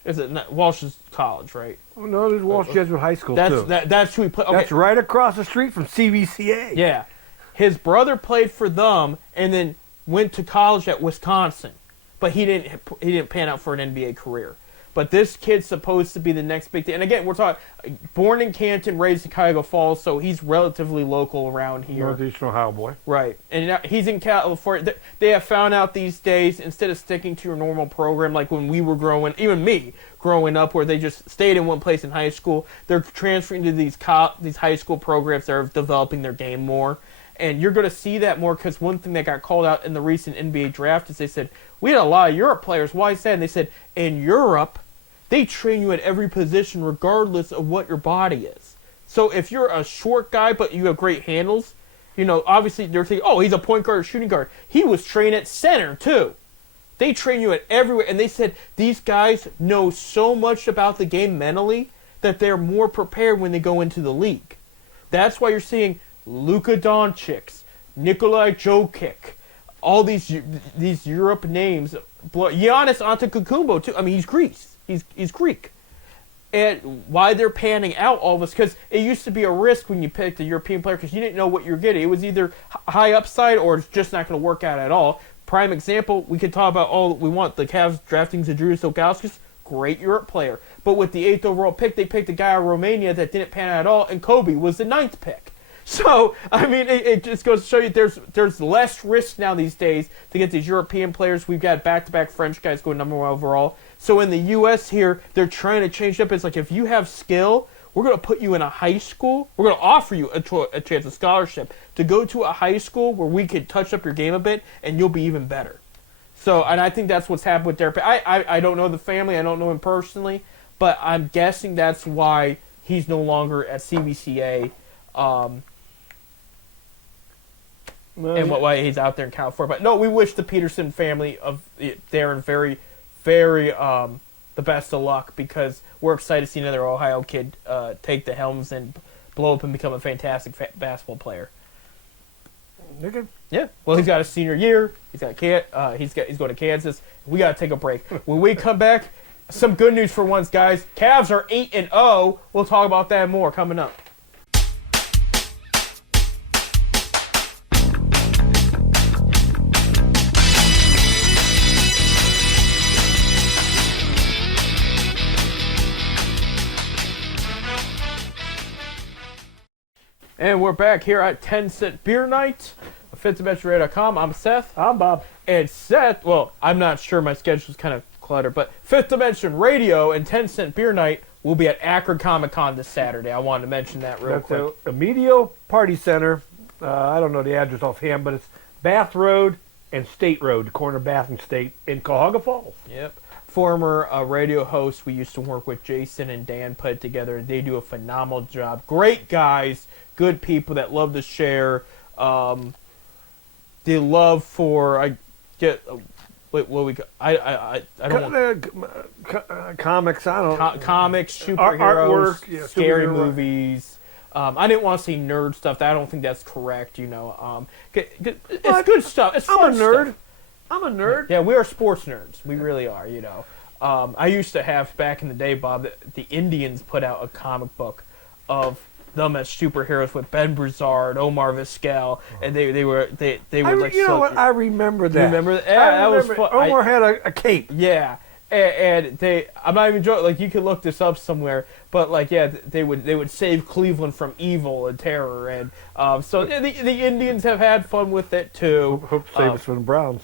Is it not, Walsh's college, right? Oh, no, there's Walsh Jesuit High School too. That's who he played. Okay. That's right across the street from CVCA. Yeah, his brother played for them and then went to college at Wisconsin, but he didn't pan out for an NBA career. But this kid's supposed to be the next big thing. And again, we're talking born in Canton, raised in Cuyahoga Falls, so he's relatively local around here. Northeastern Ohio boy. Right. And now he's in California. They have found out these days, instead of sticking to your normal program, like when we were growing, even me, growing up, where they just stayed in one place in high school, they're transferring to these high school programs that are developing their game more. And you're going to see that more because one thing that got called out in the recent NBA draft is they said, we had a lot of Europe players. Why is that? And they said, in Europe, they train you at every position regardless of what your body is. So if you're a short guy but you have great handles, obviously they're thinking, oh, he's a point guard or shooting guard. He was trained at center too. They train you at everywhere. And they said these guys know so much about the game mentally that they're more prepared when they go into the league. That's why you're seeing Luka Doncic, Nikolai Jokic, all these Europe names. Giannis Antetokounmpo too. I mean, he's Greece. He's Greek. And why they're panning out all of us, because it used to be a risk when you picked a European player because you didn't know what you're getting. It was either high upside or it's just not going to work out at all. Prime example, we could talk about we want the Cavs drafting Zydrunas Ilgauskas, great Europe player. But with the 8th overall pick, they picked a guy out of Romania that didn't pan out at all, and Kobe was the 9th pick. So, I mean, it just goes to show you there's less risk now these days to get these European players. We've got back-to-back French guys going number 1 overall. So in the U.S. here, they're trying to change it up. It's like if you have skill, we're going to put you in a high school. We're going to offer you a chance, a scholarship, to go to a high school where we could touch up your game a bit, and you'll be even better. So, and I think that's what's happened with Derek. I don't know the family. I don't know him personally. But I'm guessing that's why he's no longer at CVCA. And why he's out there in California. But no, we wish the Peterson family of Darren very, very the best of luck, because we're excited to see another Ohio kid take the helms and blow up and become a fantastic basketball player. Okay. Yeah. Well, he's got a senior year. He's going to Kansas. We got to take a break. When we come back, some good news for once, guys. Cavs are 8-0. We'll talk about that more coming up. And we're back here at 10 Cent Beer Night, FifthDimensionRadio.com. I'm Seth. I'm Bob. And Seth, well, I'm not sure. My schedule's kind of cluttered, but Fifth Dimension Radio and 10 Cent Beer Night will be at Akron Comic Con this Saturday. I wanted to mention that real quick. That's the Medio Party Center. I don't know the address offhand, but it's Bath Road and State Road, the corner of Bath and State in Cuyahoga Falls. Yep. Former radio hosts we used to work with, Jason and Dan, put it together, and they do a phenomenal job. Great guys, good people that love to share. The love for I don't want Comics. I don't comics, superheroes, artwork, yeah, scary superhero. movies. I didn't want to see nerd stuff. I don't think that's correct. It's good stuff. It's I'm fun a nerd. stuff. I'm a nerd. Yeah, we are sports nerds. We really are. I used to have back in the day, Bob. The Indians put out a comic book of them as superheroes with Ben Broussard, Omar Vizquel, and they were like. You know what? I remember that. You remember that? Yeah, that was fun. Omar had a cape. Yeah. And I'm not even joking. Like, you can look this up somewhere, but like, yeah, they would save Cleveland from evil and terror, and so the Indians have had fun with it too. Hope to save us from the Browns.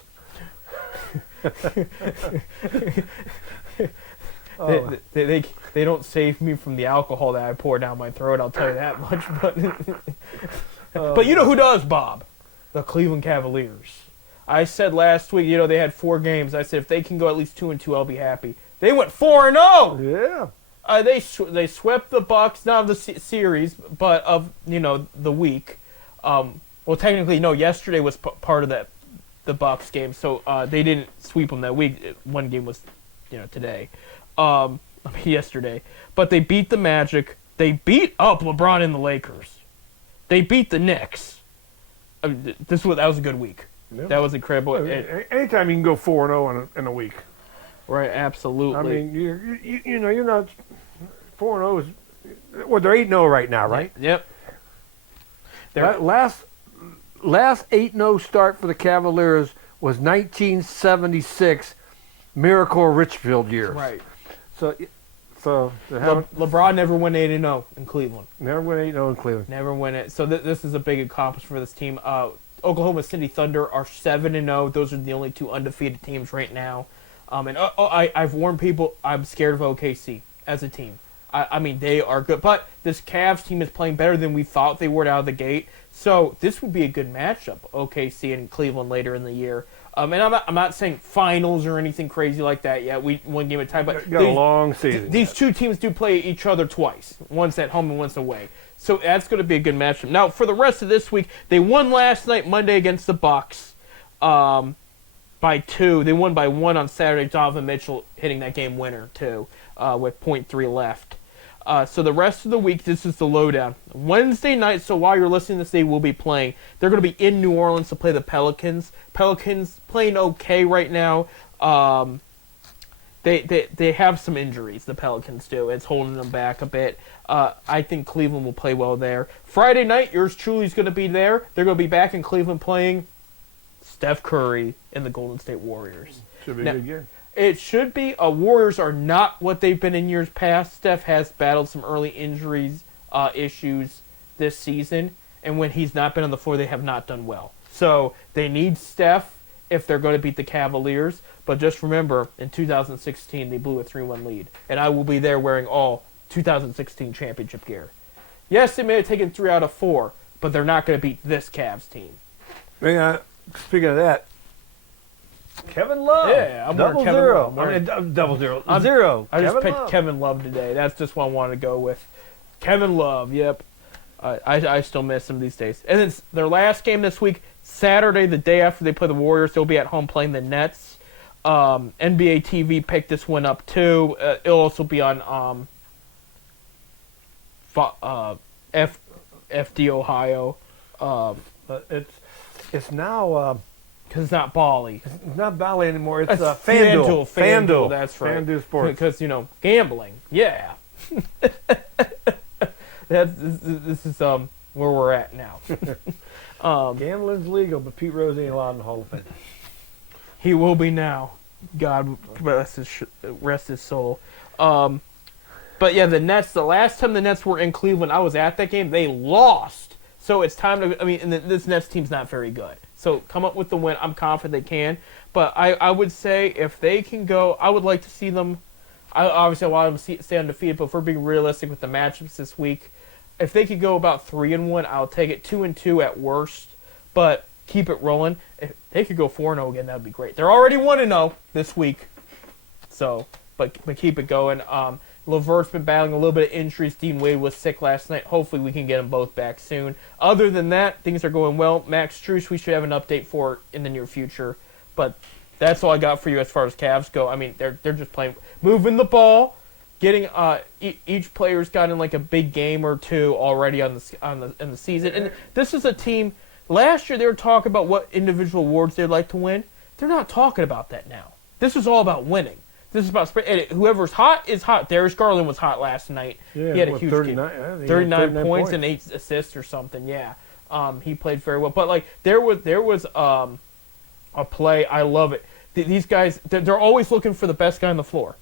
They don't save me from the alcohol that I pour down my throat. I'll tell you that much. But you know who does, Bob? The Cleveland Cavaliers. I said last week, they had 4 games. I said if they can go at least 2-2, I'll be happy. They went 4-0. Yeah. They swept the Bucks, not of the series, but of the week. Well, technically, no. Yesterday was part of the Bucks game, so they didn't sweep them that week. One game was, today, yesterday. But they beat the Magic. They beat up LeBron and the Lakers. They beat the Knicks. That was a good week. Yeah. That was incredible. Anytime you can go 4-0 in a week. Right, absolutely. I mean, you're not 4-0 is. Well, they're 8-0 right now, right? Yep. Last 8-0 start for the Cavaliers was 1976 Miracle Richfield years. Right. So they haven't LeBron never went 8-0 in Cleveland. never went 8-0 in Cleveland. Never win it. So this is a big accomplishment for this team. Oklahoma City Thunder are 7-0. Those are the only 2 undefeated teams right now. I've warned people I'm scared of OKC as a team. I mean, they are good. But this Cavs team is playing better than we thought they would out of the gate. So this would be a good matchup, OKC and Cleveland later in the year. And I'm not saying finals or anything crazy like that yet. One game at a time. But Got a long season. These 2 teams do play each other twice. Once at home and once away. So that's going to be a good matchup. Now, for the rest of this week, they won last night, Monday, against the Bucks by 2. They won by 1 on Saturday. Donovan Mitchell hitting that game winner, too, with 0.3 left. So the rest of the week, this is the lowdown. Wednesday night, so while you're listening to this, they will be playing. They're going to be in New Orleans to play the Pelicans. Pelicans playing okay right now. They have some injuries, the Pelicans do. It's holding them back a bit. I think Cleveland will play well there. Friday night, yours truly is going to be there. They're going to be back in Cleveland playing Steph Curry and the Golden State Warriors. Should be a good game. It should be. Warriors are not what they've been in years past. Steph has battled some early injuries issues this season, and when he's not been on the floor, they have not done well. So they need Steph if they're going to beat the Cavaliers. But just remember, in 2016, they blew a 3-1 lead. And I will be there wearing all 2016 championship gear. Yes, they may have taken 3 out of 4, but they're not going to beat this Cavs team. Yeah, speaking of that, Kevin Love. Yeah, I'm wearing Kevin Love. Double zero. I'm- Zero. I just Kevin picked Love. Kevin Love today. That's just what I wanted to go with. Kevin Love, yep. I still miss him these days. And then their last game this week, Saturday, the day after they play the Warriors, they'll be at home playing the Nets. NBA TV picked this one up too. It'll also be on FD Ohio. It's now Because it's not Bali. it's not Bally anymore. It's That's FanDuel. FanDuel, that's right. FanDuel Sports. Because, gambling. Yeah. This is where we're at now. Gambling's legal, but Pete Rose ain't allowed in the Hall of Fame. He will be now. God rest his soul. But yeah, the Nets, the last time the Nets were in Cleveland, I was at that game. They lost So it's time to. I mean, and this Nets team's not very good. So come up with the win. I'm confident they can. But I would say if they can go, I would like to see them. Obviously, I want them to stay undefeated. But if we're being realistic with the matchups this week, if they could go about 3-1, I'll take it. 2-2 at worst, but keep it rolling. If they could go 4-0 again, that'd be great. They're already 1-0 this week, so but keep it going. LeVert's been battling a little bit of injuries. Dean Wade was sick last night. Hopefully, we can get them both back soon. Other than that, things are going well. Max Strus, we should have an update for in the near future. But that's all I got for you as far as Cavs go. I mean, they're just playing, moving the ball. Getting each player's gotten like a big game or two already in the season, and this is a team. Last year they were talking about what individual awards they'd like to win. They're not talking about that now. This is all about winning. This is about and whoever's hot is hot. Darius Garland was hot last night. Yeah, he had a huge 39, game, 39 points and 8 assists or something. Yeah, he played very well. But like there was a play. I love it. These guys, they're always looking for the best guy on the floor.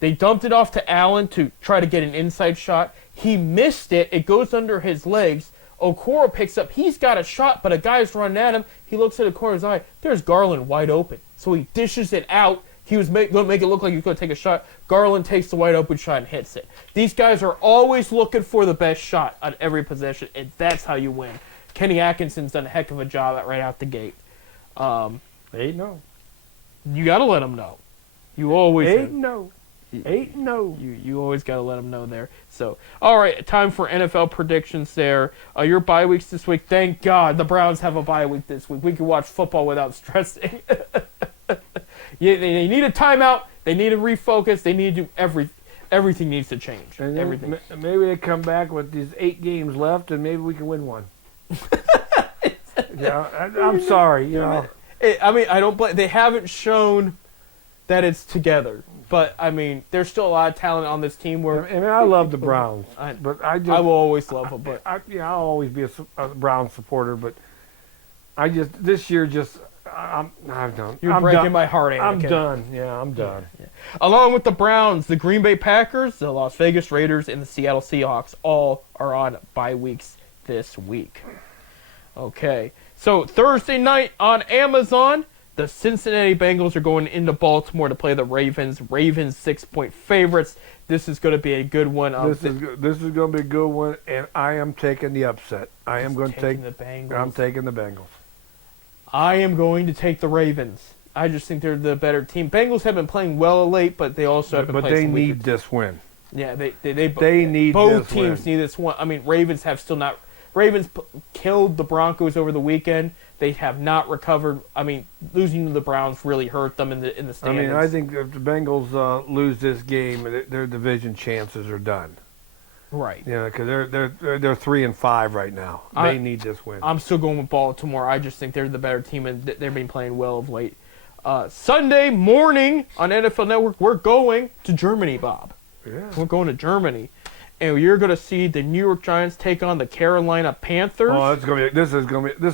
They dumped it off to Allen to try to get an inside shot. He missed it. It goes under his legs. Okoro picks up. He's got a shot, but a guy's running at him. He looks at the corner of his eye. There's Garland wide open. So he dishes it out. He was going to make it look like he was going to take a shot. Garland takes the wide open shot and hits it. These guys are always looking for the best shot on every possession, and that's how you win. Kenny Atkinson's done a heck of a job right out the gate. 8-0. You got to let him know. You always 8-0. 8-0. You always got to let them know there. So, all right, time for NFL predictions there. Your bye weeks this week. Thank God the Browns have a bye week this week. We can watch football without stressing. They need a timeout. They need to refocus. They need to do everything needs to change. And everything. Maybe they come back with these 8 games left, and maybe we can win one. Yeah, I'm sorry. You know. I mean, I don't blame. They haven't shown that it's together. But, I mean, there's still a lot of talent on this team. Where I mean, I love the Browns, but I will always love them. But I'll always be a Browns supporter. But this year, I'm done. You're breaking my heart, Anakin. I'm done. Yeah, I'm done. Yeah. Along with the Browns, the Green Bay Packers, the Las Vegas Raiders, and the Seattle Seahawks all are on bye weeks this week. Okay, so Thursday night on Amazon. The Cincinnati Bengals are going into Baltimore to play the Ravens. Ravens 6-point favorites. This is going to be a good one. This is going to be a good one, and I am taking the upset. I am going to take the Bengals. I'm taking the Bengals. I am going to take the Ravens. I just think they're the better team. Bengals have been playing well late, but they also have been playing. But they need this win. Yeah, they need both this teams win. need this one. I mean, Ravens have still not. Ravens killed the Broncos over the weekend. They have not recovered. I mean, losing to the Browns really hurt them in the standings. I mean, I think if the Bengals lose this game, their division chances are done. Right. Yeah, because they're 3-5 right now. They need this win. I'm still going with Baltimore. I just think they're the better team, and they've been playing well of late. Sunday morning on NFL Network, we're going to Germany, Bob. Yeah. We're going to Germany. And you're going to see the New York Giants take on the Carolina Panthers. Oh, this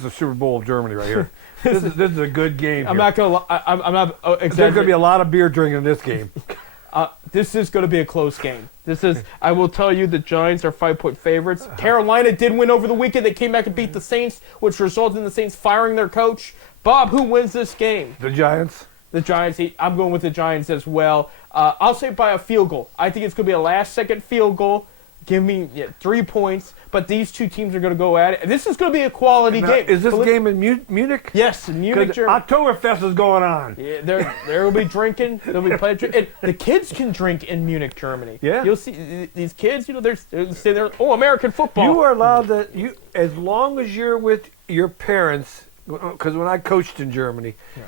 is Super Bowl of Germany right here. this is a good game. I'm not going to. I'm not exaggerating. There's going to be a lot of beer drinking in this game. This is going to be a close game. I will tell you, the Giants are 5-point favorites. Carolina did win over the weekend. They came back and beat the Saints, which resulted in the Saints firing their coach. Bob, who wins this game? The Giants. The Giants. I'm going with the Giants as well. I'll say by a field goal. I think it's going to be a last-second field goal. Give me 3 points, but these two teams are going to go at it. This is going to be a quality game. Is this game in Munich? Yes, in Munich, Germany. Oktoberfest is going on. Yeah, there will be drinking. There'll be plenty of and the kids can drink in Munich, Germany. Yeah, you'll see these kids. You know, they're American football. You are allowed to as long as you're with your parents. Because when I coached in Germany, right.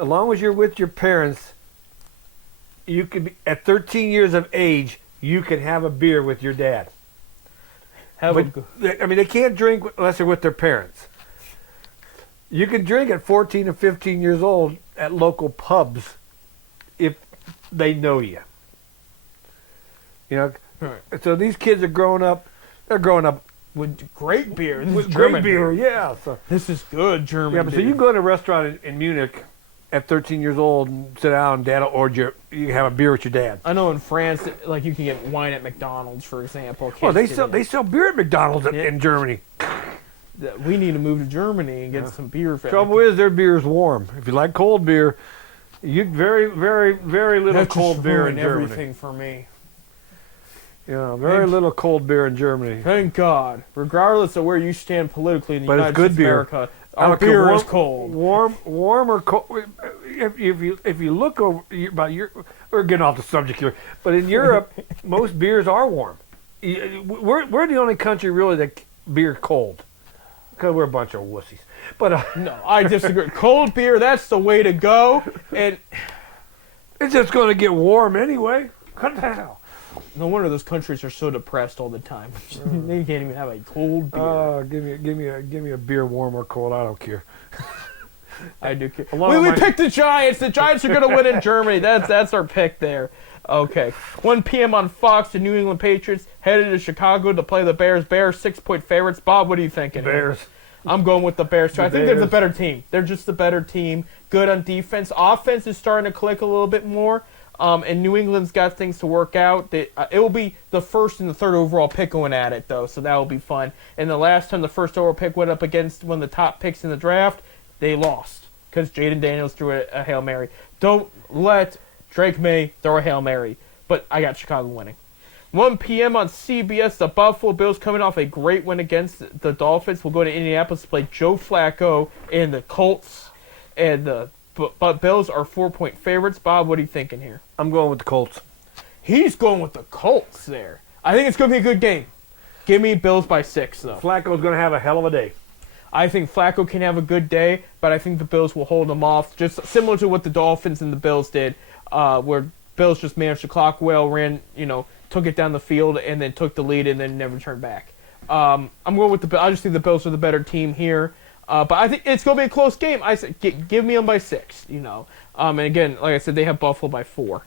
As long as you're with your parents, you could be at 13 years of age. You can have a beer with your dad. I mean, they can't drink unless they're with their parents. You can drink at 14 or 15 years old at local pubs if they know you. You know, right. So these kids are growing up. They're growing up with great beer. With great beer, yeah. So this is good German. Yeah, but so you go to a restaurant in Munich at 13 years old and sit down and dad order you can have a beer with your dad. I know in France, like you can get wine at McDonald's, for example. Well, they sell beer at McDonald's in Germany. We need to move to Germany and get some beer. Trouble is, their beer's warm. If you like cold beer, you very, very, very little That cold just beer in ruined Germany. everything for me. Yeah, very little cold beer in Germany. Thank God. Regardless of where you stand politically in the But it's United good States of beer. America, I our don't care, beer is cold. Warm or cold. If you look over about Europe, we're getting off the subject here, but in Europe, most beers are warm. We're the only country really that beer cold, because we're a bunch of wussies. But No, I disagree. Cold beer, that's the way to go. And it's just going to get warm anyway. What the hell? no wonder those countries are so depressed all the time. They can't even have a cold beer. Give me a beer, warm or cold. I don't care. I do care. lot We of my- picked the Giants. The Giants are going to win in Germany. That's our pick there. Okay. 1 p.m. on Fox, the New England Patriots headed to Chicago to play the Bears. Bears 6-point favorites. Bob, what are you thinking? Bears. I'm going with the Bears, too. I think they're the Bears. better team. They're just the better team. Good on defense. Offense is starting to click a little bit more. And New England's got things to work out. It will be the first and the third overall pick going at it, though, so that will be fun. And the last time the first overall pick went up against one of the top picks in the draft, they lost because Jaden Daniels threw a Hail Mary. Don't let Drake May throw a Hail Mary, but I got Chicago winning. 1 p.m. on CBS, the Buffalo Bills coming off a great win against the Dolphins. We'll go to Indianapolis to play Joe Flacco and the Colts. And but Bills are 4-point favorites. Bob, what are you thinking here? I'm going with the Colts. He's going with the Colts there. I think it's going to be a good game. Give me Bills by 6, though. Flacco's going to have a hell of a day. I think Flacco can have a good day, but I think the Bills will hold him off, just similar to what the Dolphins and the Bills did, where Bills just managed the clock well, took it down the field, and then took the lead and then never turned back. I'm going with the Bills. I just think the Bills are the better team here. But I think it's going to be a close game. I said, give me them by 6, And again, like I said, they have Buffalo by 4.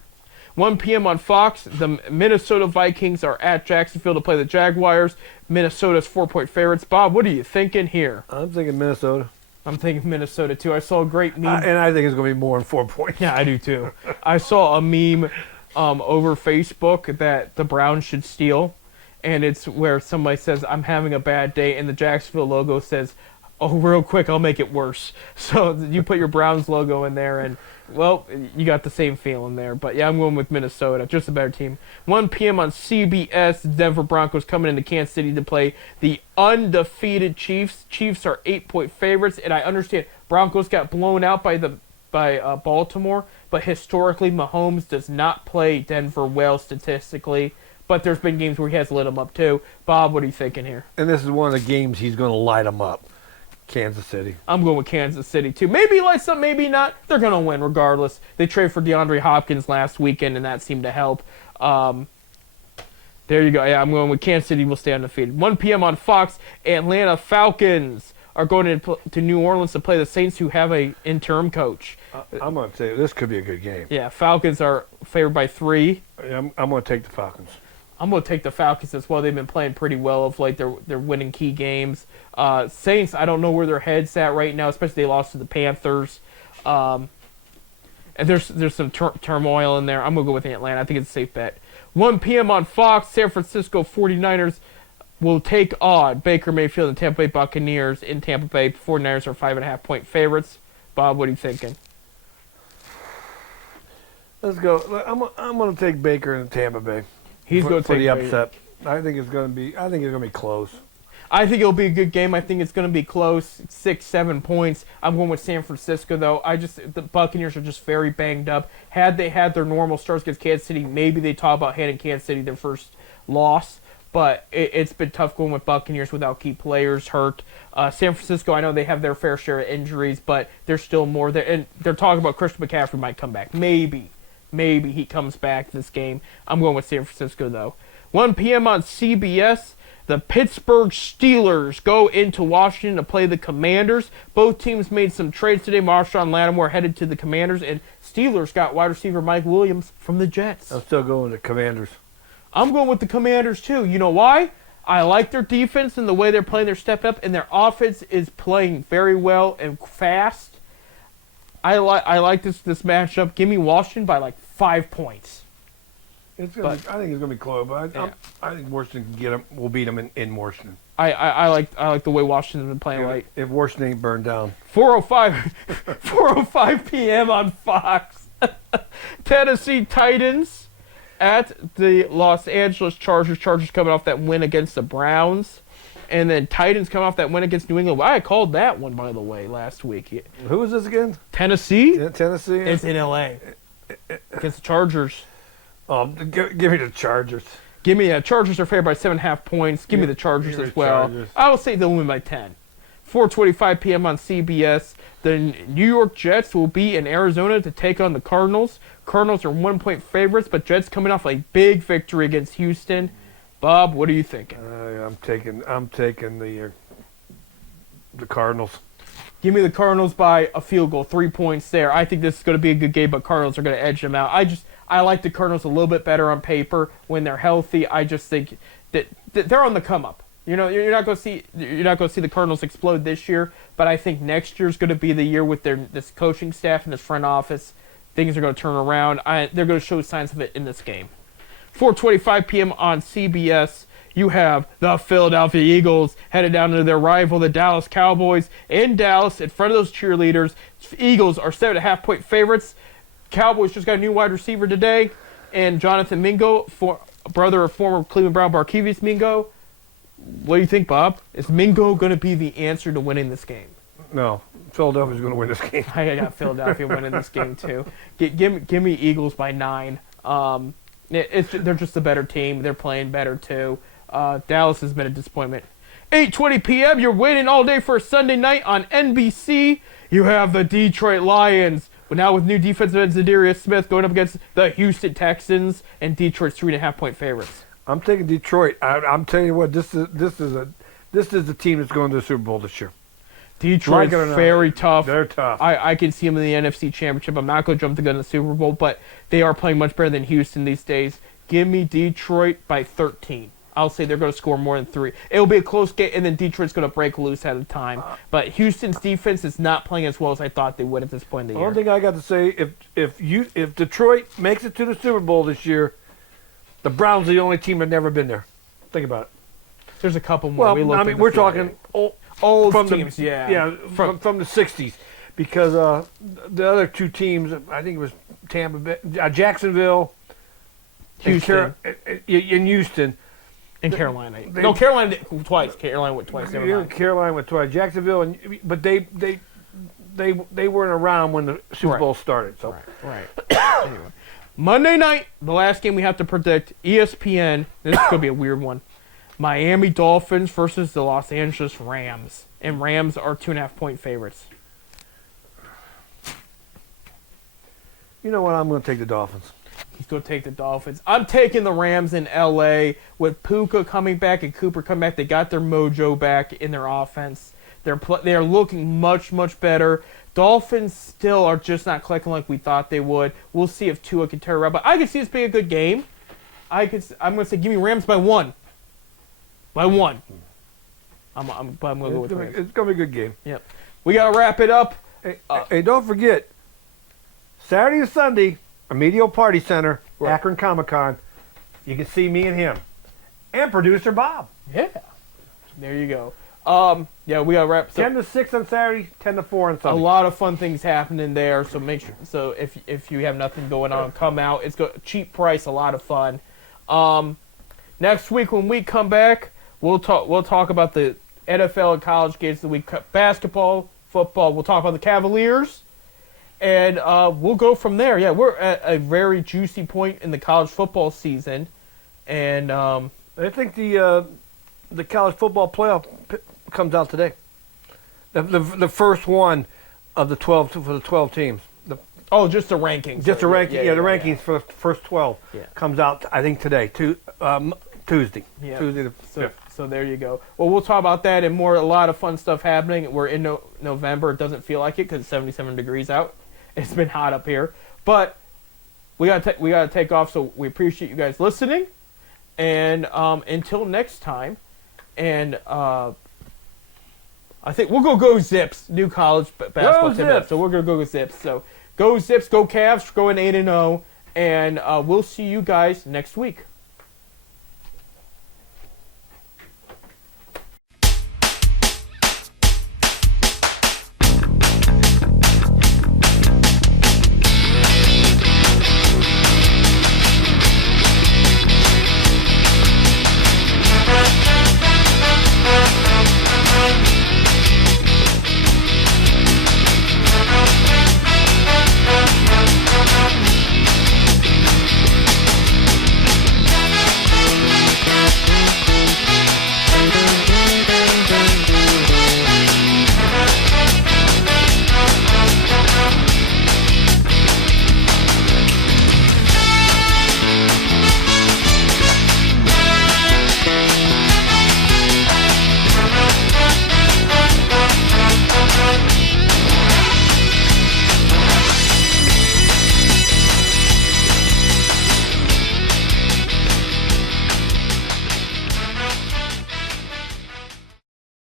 1 p.m. on Fox, the Minnesota Vikings are at Jacksonville to play the Jaguars. Minnesota's 4-point favorites. Bob, what are you thinking here? I'm thinking Minnesota. I'm thinking Minnesota, too. I saw a great meme. And I think it's going to be more than 4 points. Yeah, I do, too. I saw a meme over Facebook that the Browns should steal. And it's where somebody says, I'm having a bad day. And the Jacksonville logo says, oh, real quick, I'll make it worse. So you put your Browns logo in there, and, well, you got the same feeling there. But, yeah, I'm going with Minnesota, just a better team. 1 p.m. on CBS, the Denver Broncos coming into Kansas City to play the undefeated Chiefs. Chiefs are 8-point favorites, and I understand Broncos got blown out by Baltimore, but historically Mahomes does not play Denver well statistically. But there's been games where he has lit them up, too. Bob, what are you thinking here? And this is one of the games he's going to light them up. Kansas City. I'm going with Kansas City, too. Maybe like some, maybe not. They're going to win regardless. They traded for DeAndre Hopkins last weekend, and that seemed to help. There you go. Yeah, I'm going with Kansas City. Will stay undefeated. 1 p.m. on Fox, Atlanta Falcons are going to New Orleans to play the Saints, who have a interim coach. I'm going to say this could be a good game. Yeah, Falcons are favored by 3. I'm going to take the Falcons. I'm going to take the Falcons as well. They've been playing pretty well of late. They're winning key games. Saints, I don't know where their head's at right now, especially they lost to the Panthers. And there's some turmoil in there. I'm going to go with Atlanta. I think it's a safe bet. 1 p.m. on Fox, San Francisco 49ers will take on Baker Mayfield and Tampa Bay Buccaneers in Tampa Bay. 49ers are 5.5-point favorites. Bob, what are you thinking? Let's go. I'm going to take Baker and Tampa Bay. He's going to for take the Baker. upset. I think it's going to be close. I think it'll be a good game. I think it's going to be close, 6-7 points. I'm going with San Francisco, though. The Buccaneers are just very banged up. Had they had their normal starts against Kansas City, maybe they talk about handing Kansas City their first loss. But it's been tough going with Buccaneers without key players hurt. San Francisco, I know they have their fair share of injuries, but there's still more there. And they're talking about Christian McCaffrey might come back. Maybe he comes back this game. I'm going with San Francisco, though. 1 p.m. on CBS, the Pittsburgh Steelers go into Washington to play the Commanders. Both teams made some trades today. Marshawn Lattimore headed to the Commanders, and Steelers got wide receiver Mike Williams from the Jets. I'm still going to Commanders. I'm going with the Commanders, too. You know why? I like their defense and the way they're playing. They're stepped up, and their offense is playing very well and fast. I like this matchup. Give me Washington by like 5 points. It's gonna But- I think it's gonna be close, but Yeah. I think Washington can get them. We'll beat them in Washington. I like the way Washington's been playing late. If Washington ain't burned down. 4:05 p.m. on Fox. Tennessee Titans at the Los Angeles Chargers. Chargers coming off that win against the Browns. And then Titans coming off that win against New England. I called that one, by the way, last week. Who is this again? Tennessee? Yeah, Tennessee. It's in L.A. against the Chargers. Give me the Chargers. Give me Chargers are favored by 7.5 points. Give me the Chargers give me as the well. Chargers. I will say they'll win by 10. 4:25 p.m. on CBS. The New York Jets will be in Arizona to take on the Cardinals. Cardinals are 1-point favorites, but Jets coming off a big victory against Houston. Bob, what are you thinking? I'm taking the Cardinals. Give me the Cardinals by a field goal, 3 points there. I think this is going to be a good game, but Cardinals are going to edge them out. I like the Cardinals a little bit better on paper when they're healthy. I just think that they're on the come up. You know, you're not going to see the Cardinals explode this year, but I think next year's going to be the year with this coaching staff and this front office. Things are going to turn around. They're going to show signs of it in this game. 4:25 p.m. on CBS. You have the Philadelphia Eagles headed down to their rival, the Dallas Cowboys, in Dallas in front of those cheerleaders. Eagles are 7.5-point favorites. Cowboys just got a new wide receiver today, and Jonathan Mingo, brother of former Cleveland Brown Barkevius Mingo. What do you think, Bob? Is Mingo going to be the answer to winning this game? No, Philadelphia's going to win this game. I got Philadelphia winning this game too. Give me Eagles by 9. They're just a better team. They're playing better too. Dallas has been a disappointment. 8:20 p.m. You're waiting all day for a Sunday night on NBC. You have the Detroit Lions, but now with new defensive end Zadarius Smith going up against the Houston Texans, and Detroit's 3.5-point favorites. I'm taking Detroit. I'm telling you what, this is the team that's going to the Super Bowl this year. Detroit's Like it or not, very tough. They're tough. I can see them in the NFC Championship. I'm not going to jump the gun in the Super Bowl, but they are playing much better than Houston these days. Give me Detroit by 13. I'll say they're going to score more than 3. It'll be a close game, and then Detroit's going to break loose at a time. But Houston's defense is not playing as well as I thought they would at this point in the year. One thing I got to say, if Detroit makes it to the Super Bowl this year, the Browns are the only team that never been there. Think about it. There's a couple more. Well, we're talking old from teams, from the 60s, because the other two teams, I think it was Tampa Bay, Jacksonville, Houston, and Houston. and Carolina. Carolina did twice. Carolina went twice. Never mind. Carolina went twice. Jacksonville, but they weren't around when the Super Bowl started. So Right. Anyway. Monday night, the last game we have to predict, ESPN. This is going to be a weird one. Miami Dolphins versus the Los Angeles Rams. And Rams are 2.5-point favorites. You know what? I'm going to take the Dolphins. He's going to take the Dolphins. I'm taking the Rams in L.A. with Puka coming back and Cooper coming back. They got their mojo back in their offense. They're looking much, much better. Dolphins still are just not clicking like we thought they would. We'll see if Tua can tear it up. But I can see this being a good game. I'm going to say give me Rams by 1. By 1. I'm going to go with Rams. It's going to be a good game. Yep. We got to wrap it up. Hey, don't forget, Saturday and Sunday, Emilio Party Center, Right. Akron Comic-Con. You can see me and him. And producer Bob. Yeah. There you go. Yeah, we got to wrap. 10 to 6 on Saturday, 10 to 4 on A Sunday. lot of fun things happening there, so make sure. So if you have nothing going on, come out. It's cheap price, a lot of fun. Next week when we come back, we'll talk about the NFL and college games of the week. Basketball, football. We'll talk about the Cavaliers, and we'll go from there. Yeah, we're at a very juicy point in the college football season, and I think the college football playoff comes out today. The first one of the 12 for the 12 teams. just the rankings. Just the ranking. Yeah, the rankings for the first 12 comes out. I think today, Tuesday. Yeah. Tuesday the 5th. So there you go. Well, we'll talk about that and more. A lot of fun stuff happening. We're in November. It doesn't feel like it because it's 77 degrees out. It's been hot up here, but we gotta take off. So we appreciate you guys listening, and until next time, and I think we'll go Zips. New college basketball tip. Zips. So we're gonna go Zips. So go Zips. Go Cavs. Going 8-0, and we'll see you guys next week.